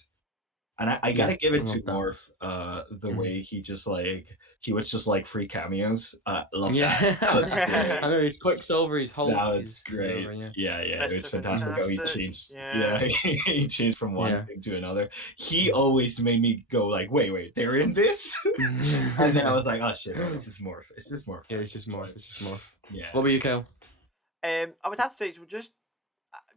And I yeah, gotta give I it to love that. Morph, the Mm. way he was just like free cameos. Love that. That was Yeah, great. I know he's Quicksilver, he's Hulk, That was he's great. whatever. Yeah, Yeah, yeah, it was Mr. fantastic how he Fantastic. changed. Yeah, Yeah. he changed from one yeah. thing to another. He always made me go like, wait, they're in this, and then I was like, oh shit, no, it's just Morph. It's just Morph, Yeah, guys. it's just It's Morph. fine. It's just Morph. Yeah. What about you, Kyle? I would have to say,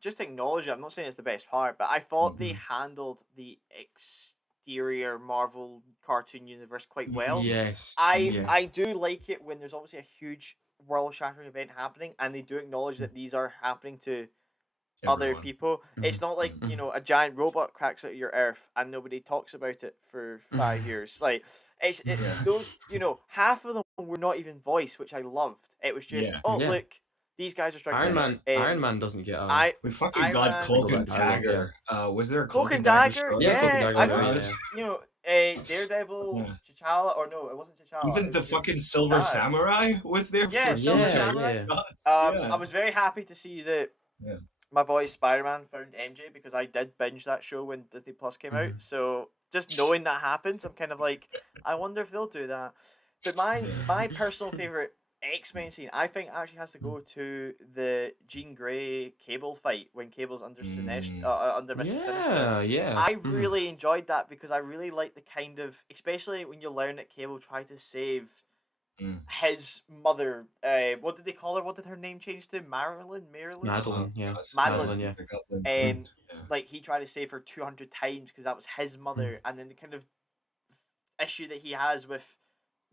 just acknowledge it. I'm not saying it's the best part, but I thought they Mhm. handled the exterior Marvel cartoon universe quite well. Yes. I Yeah. I do like it when there's obviously a huge world shattering event happening, and they do acknowledge that these are happening to other Everyone. people. It's not like, Mhm. a giant robot cracks out your Earth and nobody talks about it for 5 years. Like Yeah. those, half of them were not even voiced, which I loved. It was just, Yeah. oh Yeah. look, these guys are struggling. Iron Man. Iron Um, Man doesn't get a I We fucking Iron got Man, go Cloak back and dialogue. Yeah. Dagger. Was there a Cloak Cloak and and Dagger Dagger, story? Yeah, Cloak and yeah. Dagger. I Oh, Yeah. know, God. Yeah. Daredevil, Yeah. T'Challa, or no, it wasn't T'Challa. Even It the was just fucking his Silver dad. Samurai was there Yeah, for Silver some Yeah. Samurai. reason. Yeah. God. I Yeah. was very happy to see that Yeah. my boy Spider-Man found MJ because I did binge that show when Disney Plus came out. Mhm. So just knowing that happens, I'm kind of like, I wonder if they'll do that. But my personal favorite X-Men scene, I think, actually has to go to the Jean Grey Cable fight when Cable's under Mm, under Mister Sinister. Yeah, yeah. I Mhm. really enjoyed that because I really like the kind of, especially when you learn that Cable tried to save mm. his mother. What did they call her? What did her name change to? Marilyn, Oh Madeline, yeah. God, Madeline. Madeline, yeah. the Goblin Mhm. Queen. Um, Yeah. like he tried to save her 200 times because that was his Mhm. mother, and then the kind of issue that he has with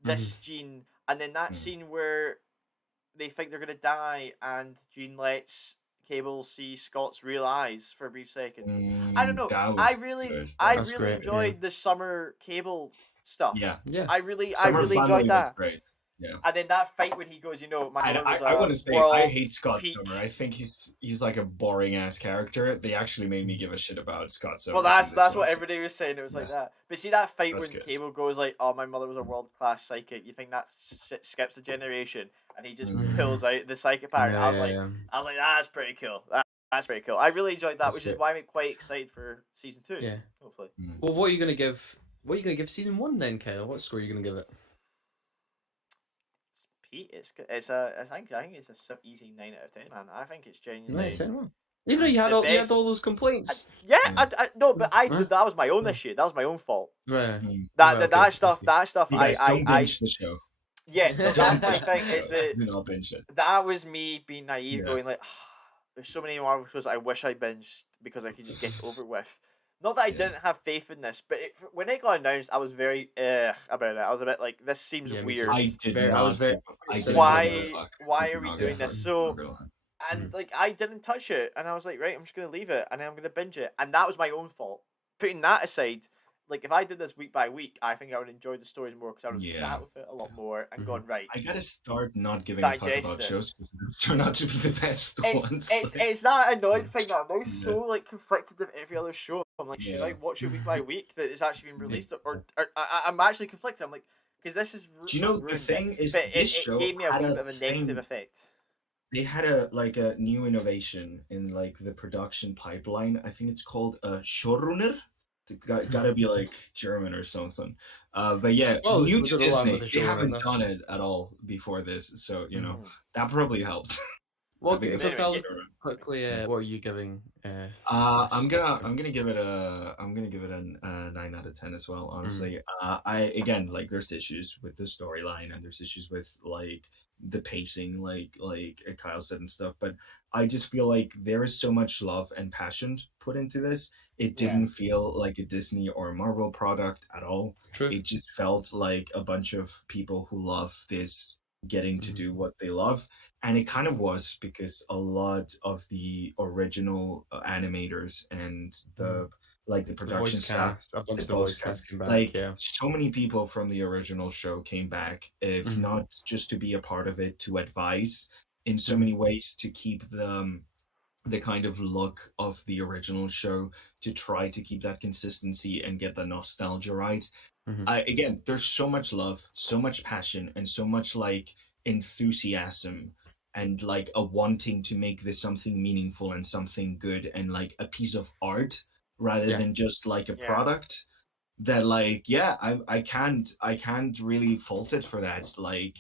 Mhm. this Jean, and then that Mm. scene where they think they're gonna die, and Jean lets Cable see Scott's real eyes for a brief second. I don't know. That I was really, good. I That That's was really great, good. yeah. enjoyed the summer Cable stuff. Yeah, Yeah. I Summer really enjoyed Family was that. great. Yeah. And then that fight when he goes, my And mother was I a want to say I world hate Scott Summer. I peak. think he's like a boring ass character. They actually made me Mhm. give a shit about Scott Well, Summers in that's this that's one. what So everybody was saying. It was like yeah, that. But see that fight that's when good. Cable goes like, "Oh, my mother was a world class psychic." You think that shit skips a generation, and he just Mm. pulls out the psychic power. Yeah, yeah, yeah. I was like, that's pretty cool. That's pretty cool. I really enjoyed that, That's which is great. why I'm quite excited for season 2. Yeah. Hopefully, Mm. Well, what are you gonna give? What are you gonna give season one then, Kyle? What score are you gonna give it? it's Pete. It's a. I think it's a easy 9 out of 10, man. I think it's Nice, genuinely well. Even though you had the you had best. all those complaints. Yeah, Yeah. no, but Huh? that was my own Huh. issue. That was my own fault. Right. Mm. Right, okay, That I stuff, see. You guys don't binge the show. yeah, no, that's Don't my binge the thing. Is show. that Do not binge it. that was me being naive, Yeah. going like, "There's so many Marvel shows I wish I binged because I could just get it over with." Not that I Yeah. didn't have faith in this, but when it got announced, I was very about it. I was a bit like, "This seems Yeah, me too. weird. I did I was not very give I did not give a cynical. fuck. I Why did are we not give a doing fuck. this?" I'm not So, gonna lie. and Mhm. like I didn't touch it, and I was like, right, I'm just gonna leave it, and then I'm gonna binge it, and that was my own fault. Putting that aside, like if I did this week by week, I think I would enjoy the stories more because I would have Yeah. sat with it a lot more and Mhm. gone right, I gotta start not giving a fuck digest about it. shows because those turn out to be the best ones. Like, It's that annoying Yeah. thing that I'm now yeah, so like conflicted with every other show. I'm like, should I yeah. watch it week by week that it's actually been Yeah. released, or I'm actually conflicted. I'm like, because this is Do you not know the ruined it, thing is but this it show gave me a had wee a bit of a negative thing. effect. They had a new innovation in like the production pipeline. I think it's called a showrunner. Gotta be like German or something. But yeah, Well, new we to got a line with Disney. the They showrunner in haven't this. done it at all before this, so Mhm. that probably helped. Well, Having a But anyway, different Phil, showrunner. quickly, Yeah. what are you giving I'm this gonna show? I'm gonna give it a 9 out of 10 as well. Mm. Honestly, I again like there's issues with the storyline and there's issues with like the pacing, like Kyle said and stuff. But I just feel like there is so much love and passion put into this. It yeah, didn't feel like a Disney or Marvel product at all. True. It just felt like a bunch of people who love this getting to Mhm. do what they love, and it kind of was because a lot of the original animators and Mhm. the The production voice staff, cast, a bunch the of the voice voice cast, cast came back. like Yeah. so many people from the original show came back, if Mhm. not just to be a part of it, to advise in so Mhm. many ways to keep the kind of look of the original show, to try to keep that consistency and get the nostalgia right. Mhm. I again, there's so much love, so much passion, and so much like enthusiasm and like a wanting to make this something meaningful and something good and like a piece of art rather Yeah. than just like a yeah. product, that like yeah, I can't really fault it for that. Like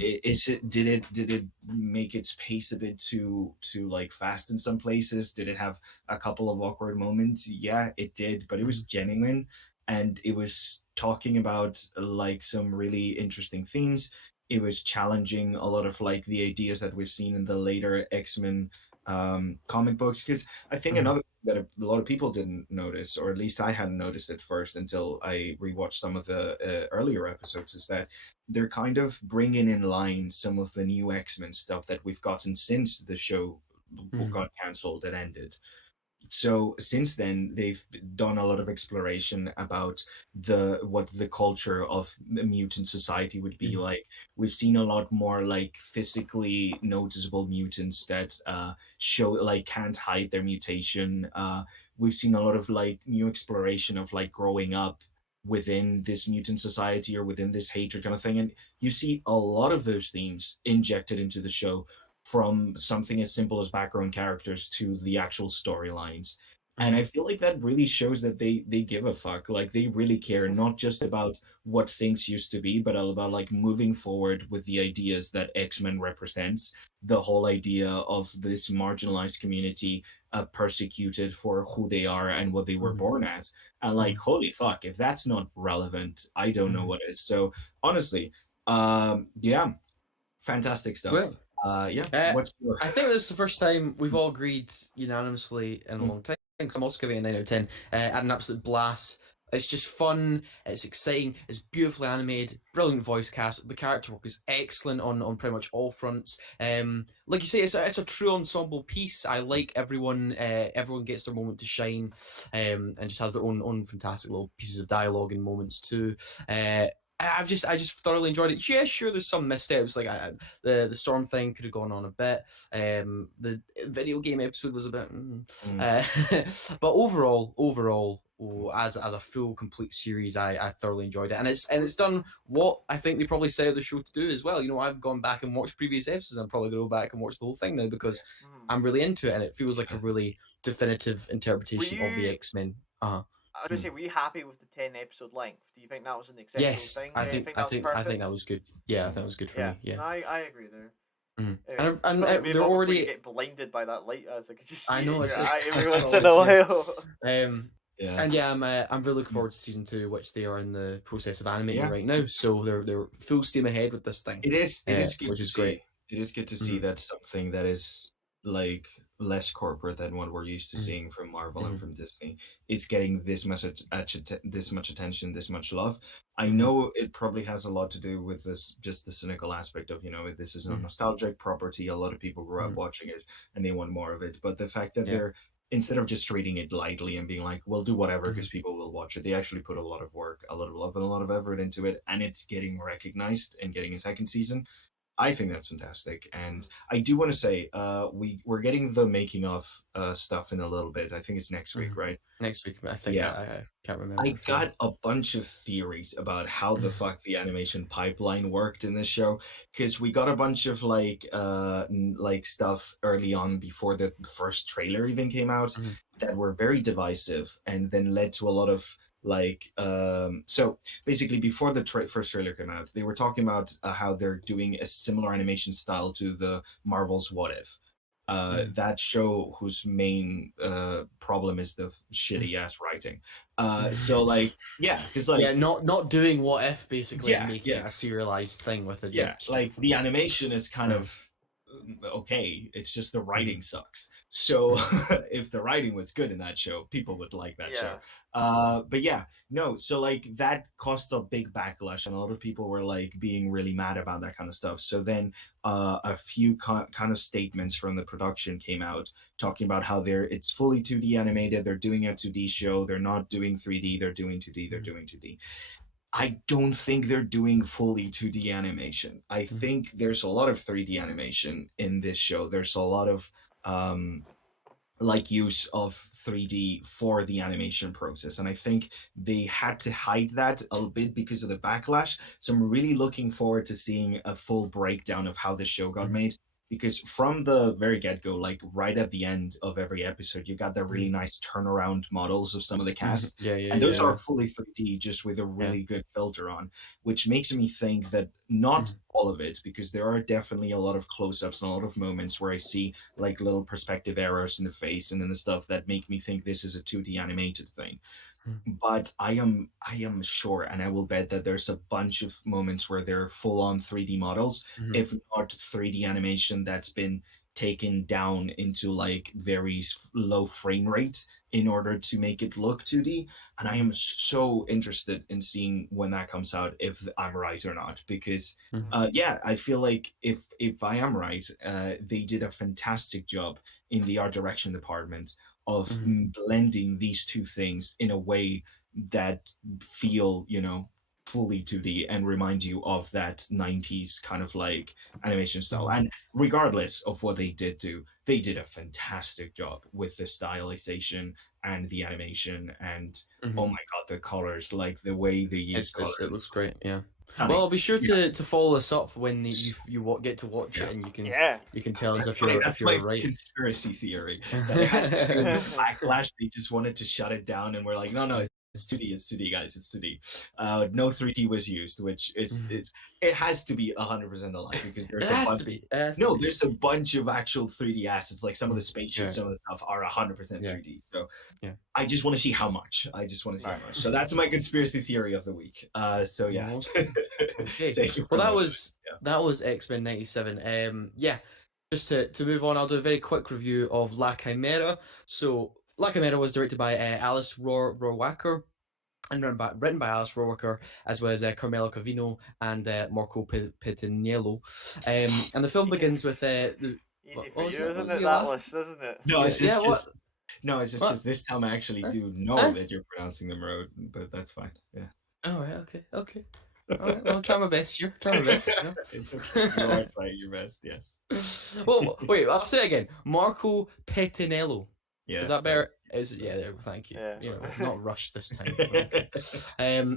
is it did it make its pace a bit too like fast in some places? Did it have a couple of awkward moments? Yeah, it did, but it was Mhm. genuine, and it was talking about like some really interesting themes. It was challenging a lot of like the ideas that we've seen in the later X-Men comic books, because I think Mhm. another that a lot of people didn't notice, or at least I hadn't noticed it first until I rewatched some of the earlier episodes, is that they're kind of bringing in line some of the new X-Men stuff that we've gotten since the show Mhm. got cancelled and ended. So since then they've done a lot of exploration about the what the culture of a mutant society would be Mhm. like. We've seen a lot more like physically noticeable mutants that show like can't hide their mutation. We've seen a lot of like new exploration of like growing up within this mutant society or within this hatred kind of thing, and you see a lot of those themes injected into the show from something as simple as background characters to the actual storylines. And I Mm-hmm. feel like that really shows that they give a fuck. Like they really care, not just about what things used to be, but about like moving forward with the ideas that X-Men represents. The whole idea of this marginalized community, persecuted for who they are and what they were Mm-hmm. born as. And like, Mm-hmm. holy fuck, if that's not relevant, I don't know Mm-hmm. what is. So honestly, yeah, fantastic Well, stuff. Yeah, uh, what's your I think this is the first time we've all agreed unanimously in a Mm, long time. So I'm also giving it a 9 out of 10. Had an absolute blast. It's just fun. It's exciting. It's beautifully animated. Brilliant voice cast. The character work is excellent on pretty much all fronts. Like you say, it's a true ensemble piece. I like everyone. Everyone gets their moment to shine, and just has their own fantastic little pieces of dialogue and moments too. Uh, I just thoroughly enjoyed it. Yeah, sure, there's some missteps. Like the storm thing could have gone on a bit. The video game episode was a bit, mm, uh, but overall, oh, as a full complete series, I thoroughly enjoyed it, and it's done what I think they probably set the show to do as well. I've gone back and watched previous episodes. I'm probably going to go back and watch the whole thing now because Mhm. I'm really into it, and it feels like a yeah, really definitive Were interpretation of the you? X-Men. Uh-huh. I was gonna mm, say, were you happy with the 10 episode length? Do you think that was an acceptable Yes, thing? Do you think that was I think that perfect? was good. Yeah, I think mm. that was good for Yeah, me. Yeah. no, I agree there. And It's probably a good they're moment before you already. get blinded by that light, as I could just I see it in know your it's eye it's every super once in a obvious. Yeah. while. Um, Yeah. and yeah, I'm really looking Mm. forward to season two, which they are in the process of animating Yeah. right now. So they're full steam ahead with this thing, It is good which to is great. see. It is good to see Mm-hmm. that something that is like less corporate than what we're used to seeing from Marvel and Mm-hmm. from Disney is getting this much attention, this much love. I Mm-hmm. know it probably has a lot to do with this, just the cynical aspect of, this is a Mm-hmm. nostalgic property. A lot of people grew up Mm-hmm. watching it and they want more of it. But the fact that Yeah. they're, instead of just treating it lightly and being like, we'll do whatever Mm-hmm. because people will watch it, they actually put a lot of work, a lot of love, and a lot of effort into it, and it's getting recognized and getting a second season. I think that's fantastic, and Mhm. I do want to say, we're getting the making of stuff in a little bit. I think it's next Mm-hmm. week, right? Next week, I think Yeah, I can't remember I for you. got a bunch of theories about how the fuck the animation pipeline worked in this show, because we got a bunch of like stuff early on before the first trailer even came out Mm-hmm. that were very divisive and then led to a lot of so basically before the first trailer came out, they were talking about how they're doing a similar animation style to the Marvel's What If, Mm-hmm. that show whose main problem is the shitty Mm-hmm. ass writing. So like, yeah, because Yeah, like, not doing what if basically and yeah, making yeah, it a serialized thing with a yeah, like the animation is kind uh, of okay. It's just the mm-hmm. writing sucks. So Mm-hmm. if the writing was good in that show, people would like that show. Yeah. But yeah, no. So like that caused a big backlash, and a lot of people were like being really mad about that kind of stuff. So then a few kind of statements from the production came out talking about how it's fully 2D animated. They're doing a 2D show. They're not doing 3D. They're doing 2D. They're doing 2D. I don't think they're doing fully 2D animation. I Mm-hmm. think there's a lot of 3D animation in this show. There's a lot of um, like use of 3D for the animation process. And I think they had to hide that a little bit because of the backlash. So I'm really looking forward to seeing a full breakdown of how the show got Mm-hmm. made. Because from the very get go, like right at the end of every episode, you got the really nice turnaround models of some of the Mm-hmm. cast. Yeah, yeah, And those are yeah, fully 3D, just with a yeah. really good filter on, which makes me think that not Mm-hmm. all of it, because there are definitely a lot of close ups and a lot of moments where I see like little perspective errors in the face and then the stuff that make me think this is a 2D animated thing. But I am sure, and I will bet that there's a bunch of moments where they're full on 3D models, Mm-hmm. if not 3D animation that's been taken down into like very low frame rate in order to make it look 2D. And I Mm-hmm. am so interested in seeing when that comes out, if I'm right or not, because Mm-hmm. yeah, I feel like if I am right, they did a fantastic job in the art direction department of Mm-hmm. blending these two things in a way that feel, fully 2D and remind you of that 90s kind of like animation style. Mhm. And regardless of what they do, they did a fantastic job with the stylization and the animation and Mhm. oh my god, the colors, like the way they use color. It looks great. Yeah. Well, Stunning. I'll be sure Yeah. to follow this up when get to watch Yeah. it, and Yeah. you can tell us That's funny. if That's you're my right. conspiracy theory that it has to do with Backlash. They just wanted to shut it down, and we're like, no, no, it's 2D, it's 2D, guys, it's 2D. No 3D was used, which is Mhm. it has to be 100% a lie because It there's a has bunch. to be. It has to No, be. there's a bunch of actual 3D assets. Like some of the spaceships, Yeah. some of the stuff are 100% Yeah. 3D. So Yeah. I just want to see how much. I just want to see how Right. much. So that's my conspiracy theory of the week. So yeah, Okay. Okay. thank you Well, for noticing. Yeah. that was X-Men '97. Yeah. Just to move on, I'll do a very quick review of La Chimera. So La Chimera was directed by Alice Rohrwacher and written by Alice Rohrwacher, as well as Carmelo Covino and Marco Petinello. And the film begins with Easy for what was you, that? What isn't was it? you That laughing? list, isn't it? No, Yeah, it's yeah. just What? because no, it's just What? because this time I actually Huh? do know Huh? that you're pronouncing them right, but that's fine. Yeah. All right. Okay. Okay. All right. Well, I'll try my best here. Try my best. You It's okay. You know. are trying your best. Yes. Well, wait. I'll say it again. Marco Petinello. Yeah, Is that's that better. better? Is That's yeah. better. There. Thank you. Yeah. That's right. Not rushed this time. Okay.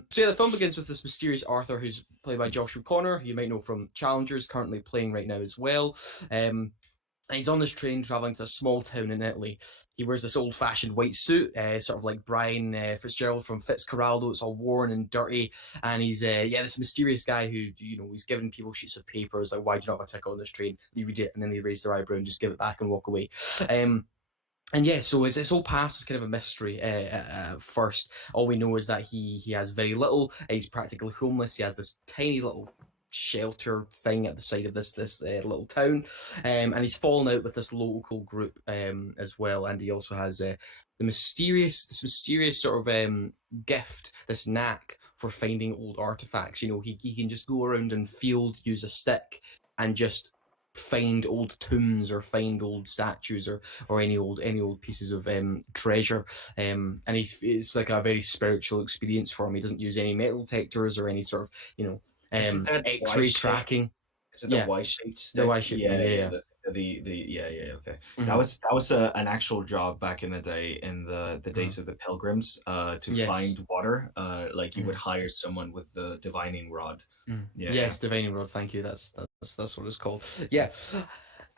So yeah, the film begins with this mysterious Arthur, who's played by Josh O'Connor. You might know from Challengers, currently playing right now as well. And he's on this train traveling to a small town in Italy. He wears this old-fashioned white suit, sort of like Brian Fitzgerald from Fitzcarraldo. It's all worn and dirty, and he's this mysterious guy who he's giving people sheets of paper. It's like, why do you not have a ticket on this train? They read it and then they raise their eyebrow and just give it back and walk away. And yeah, so it's all past is kind of a mystery at first. All we know is that he has very little. He's practically homeless. He has this tiny little shelter thing at the side of this little town, and he's fallen out with this local group as well. And he also has this mysterious sort of gift, this knack for finding old artifacts. He can just go around and use a stick and just find old tombs or find old statues or any old pieces of treasure, and it's like a very spiritual experience for him. He doesn't use any metal detectors or any sort of Is it that Y X-ray shape? tracking. Is it the Yeah, Y-shaped the stick? Y-shaped thing. Yeah, Yeah, yeah. yeah. The yeah, yeah. Okay, that Mhm, was an actual job back in the day, in the mhm. days of the pilgrims. To Yes. find water, like you would Mhm, hire someone with the divining rod. mhm. Yeah, yeah. Yes, divining rod. Thank you. That's what it's called. Yeah.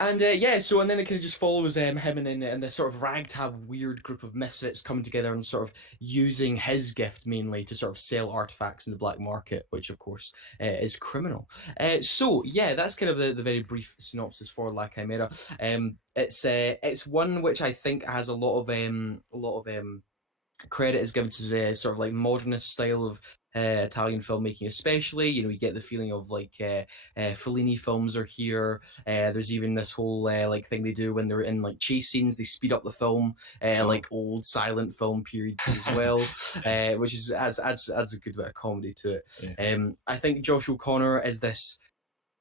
And so and then it kind of just follows him and this sort of ragtag weird group of misfits coming together and sort of using his gift mainly to sort of sell artifacts in the black market, which of course is criminal. So yeah, that's kind of the very brief synopsis for La Chimera. It's one which I think has a lot of credit is given to the sort of like modernist style of Italian filmmaking, especially. You get the feeling of like Fellini films are here. There's even this whole like thing they do when they're in like chase scenes. They speed up the film, Oh, like old silent film period as well, which is adds a good bit of comedy to yeah. it. I think Josh O'Connor is this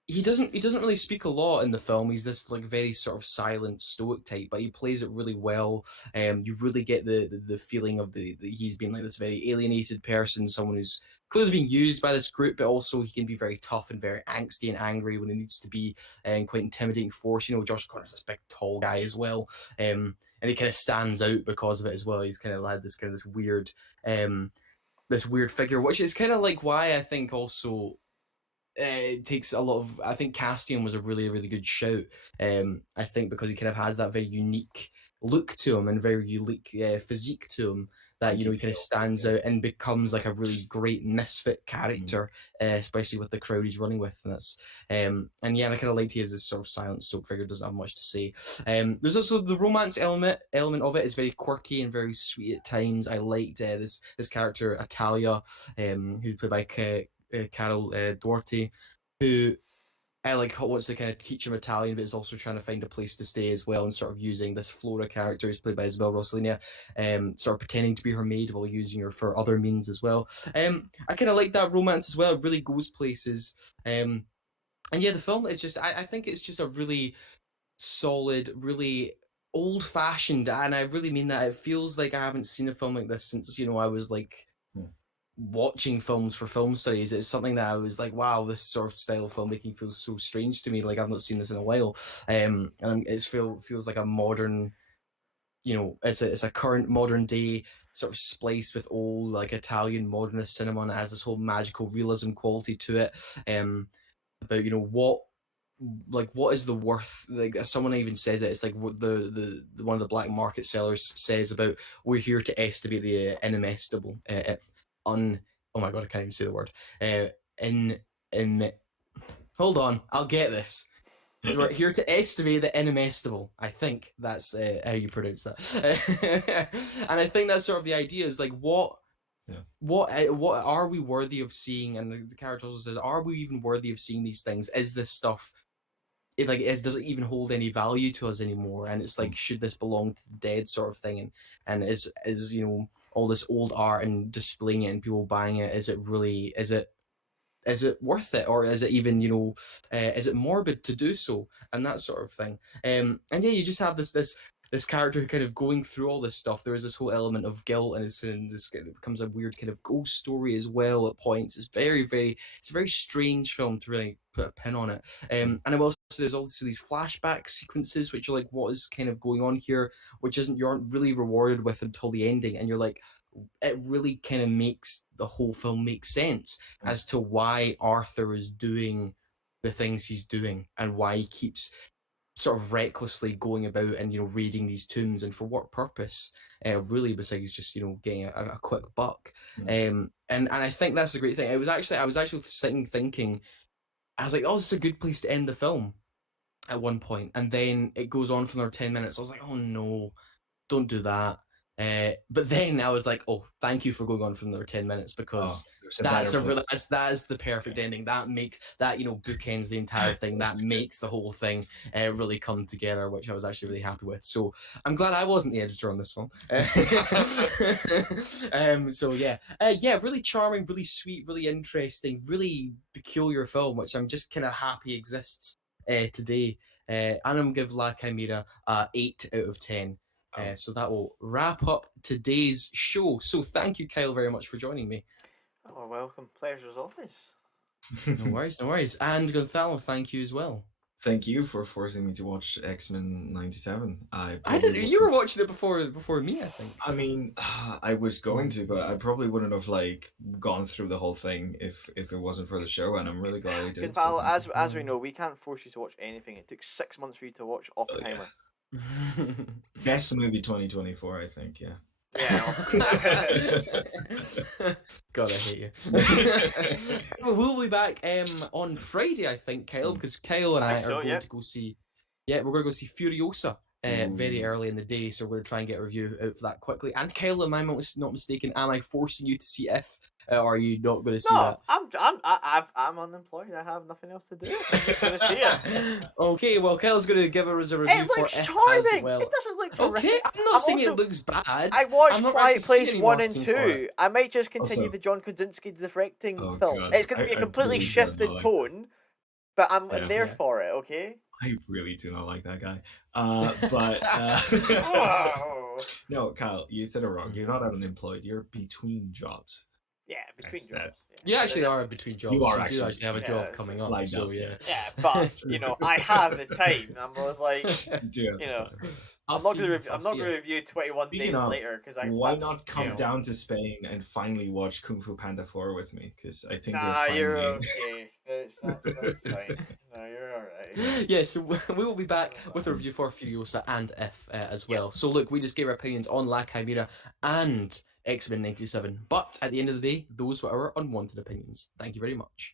he doesn't really speak a lot in the film. He's this like very sort of silent stoic type, but he plays it really well. You really get the feeling of he's been like this very alienated person, someone who's clearly being used by this group, but also he can be very tough and very angsty and angry when he needs to be, and quite intimidating force. Josh Connor's this big tall guy as well, and he kind of stands out because of it as well. He's kind of had this um, this weird figure, which is kind of like why I think also it takes a lot of. I think Castian was a really, really good shout. I think because he kind of has that very unique look to him and very unique physique to him that And he kind of detail. stands Yeah. out and becomes like a really great misfit Mm. character, especially with the crowd he's running with. And yeah, and I kind of liked he has this sort of silent stoic figure, doesn't have much to say. There's also the romance element of it is very quirky and very sweet at times. I liked this character Atalia, who's played by Carol Duarte, who like wants to kind of teach him Italian, but is also trying to find a place to stay as well, and sort of using this Flora character, who's played by Isabel Rossellini, sort of pretending to be her maid while using her for other means as well. I kind of like that romance as well. It really goes places. And yeah, the film is just I think it's just a really solid, really old fashioned, and I really mean that. It feels like I haven't seen a film like this since I was like Hmm. watching films for film studies, it's something that I was like, wow, this sort of style of filmmaking feels so strange to me. Like I've not seen this in a while, and it feels like a modern, it's a current modern day sort of spliced with old like Italian modernist cinema, and it has this whole magical realism quality to it. About what is the worth, like someone even says it, it's like what the one of the black market sellers says about, we're here to estimate the inestimable, un oh my god, I can't even say the word, in hold on, I'll get this. We're here to estimate the inestimable. I think that's how you pronounce that. And I think that's sort of the idea, is like Yeah. what are we worthy of seeing? And the character also says, are we even worthy of seeing these things? Is this stuff, does it even hold any value to us anymore? And it's like, should this belong to the dead, sort of thing? And is all this old art and displaying it and people buying it, is it worth it, or is it even is it morbid to do so, and that sort of thing? And yeah, you just have this character kind of going through all this stuff. There is this whole element of guilt, and it becomes a weird kind of ghost story as well at points. It's it's a very strange film to really put a pin on it. And also there's also these flashback sequences which are like, what is kind of going on here, which you aren't really rewarded with until the ending, and you're like, it really kind of makes the whole film make sense as to why Arthur is doing the things he's doing, and why he keeps sort of recklessly going about and raiding these tombs, and for what purpose, really, besides just getting a quick buck. And I think that's the great thing. I was actually sitting thinking, I was like, oh, this is a good place to end the film at one point, and then it goes on for another 10 minutes. I was like, oh no, don't do that. But then I was like, oh, thank you for going on for another 10 minutes, because that is the perfect ending. That makes that bookends the entire thing. That makes the whole thing really come together, which I was actually really happy with. So I'm glad I wasn't the editor on this one. So yeah, really charming, really sweet, really interesting, really peculiar film, which I'm just kind of happy exists today. And I'm gonna give La Chimera 8 out of 10. So that will wrap up today's show. So thank you, Kyle, very much for joining me. Oh, welcome. Pleasure as always. No worries, no worries. And Gonzalo, thank you as well. Thank you for forcing me to watch X-Men '97. I didn't. You were watching it before me, I think. I mean, I was going to, but I probably wouldn't have gone through the whole thing if it wasn't for the show, and I'm really glad I did. Gonzalo, as we know, we can't force you to watch anything. It took 6 months for you to watch Oppenheimer. Best movie 2024, I think. Yeah. Yeah. God, I hate you. We'll be back on Friday, I think, Kyle, because Kyle and I are going to go see. Yeah, we're going to go see Furiosa very early in the day, so we're going to try and get a review out for that quickly. And Kyle, am I not mistaken? Am I forcing you to see If? Or are you not going to see that? I'm unemployed. I have nothing else to do. I'm just going to see it. Okay, well, Kyle's going to give us a review for If charming. as well. It doesn't look terrific. Okay, I'm not saying it looks bad. I watched Quiet Place 1 and 2. I might just continue the John Krasinski directing film. God. It's going to be a completely shifted tone, but I'm there for it. Okay. I really do not like that guy. No, Kyle, you said it wrong. You're not unemployed. You're between jobs. Yeah, between jobs. You actually are between jobs. You are actually have a job coming up. Lined so up, yeah. Yeah, but I have the time. I was like, I'm not going to review 21 days later because why not come down to Spain and finally watch Kung Fu Panda 4 with me? Because I think you're okay. That's fine. No, you're all right. Yeah, so we will be back with a review for Furiosa and If as well. So look, we just gave our opinions on La Chimera and X-Men '97. But at the end of the day, those were our unwanted opinions. Thank you very much.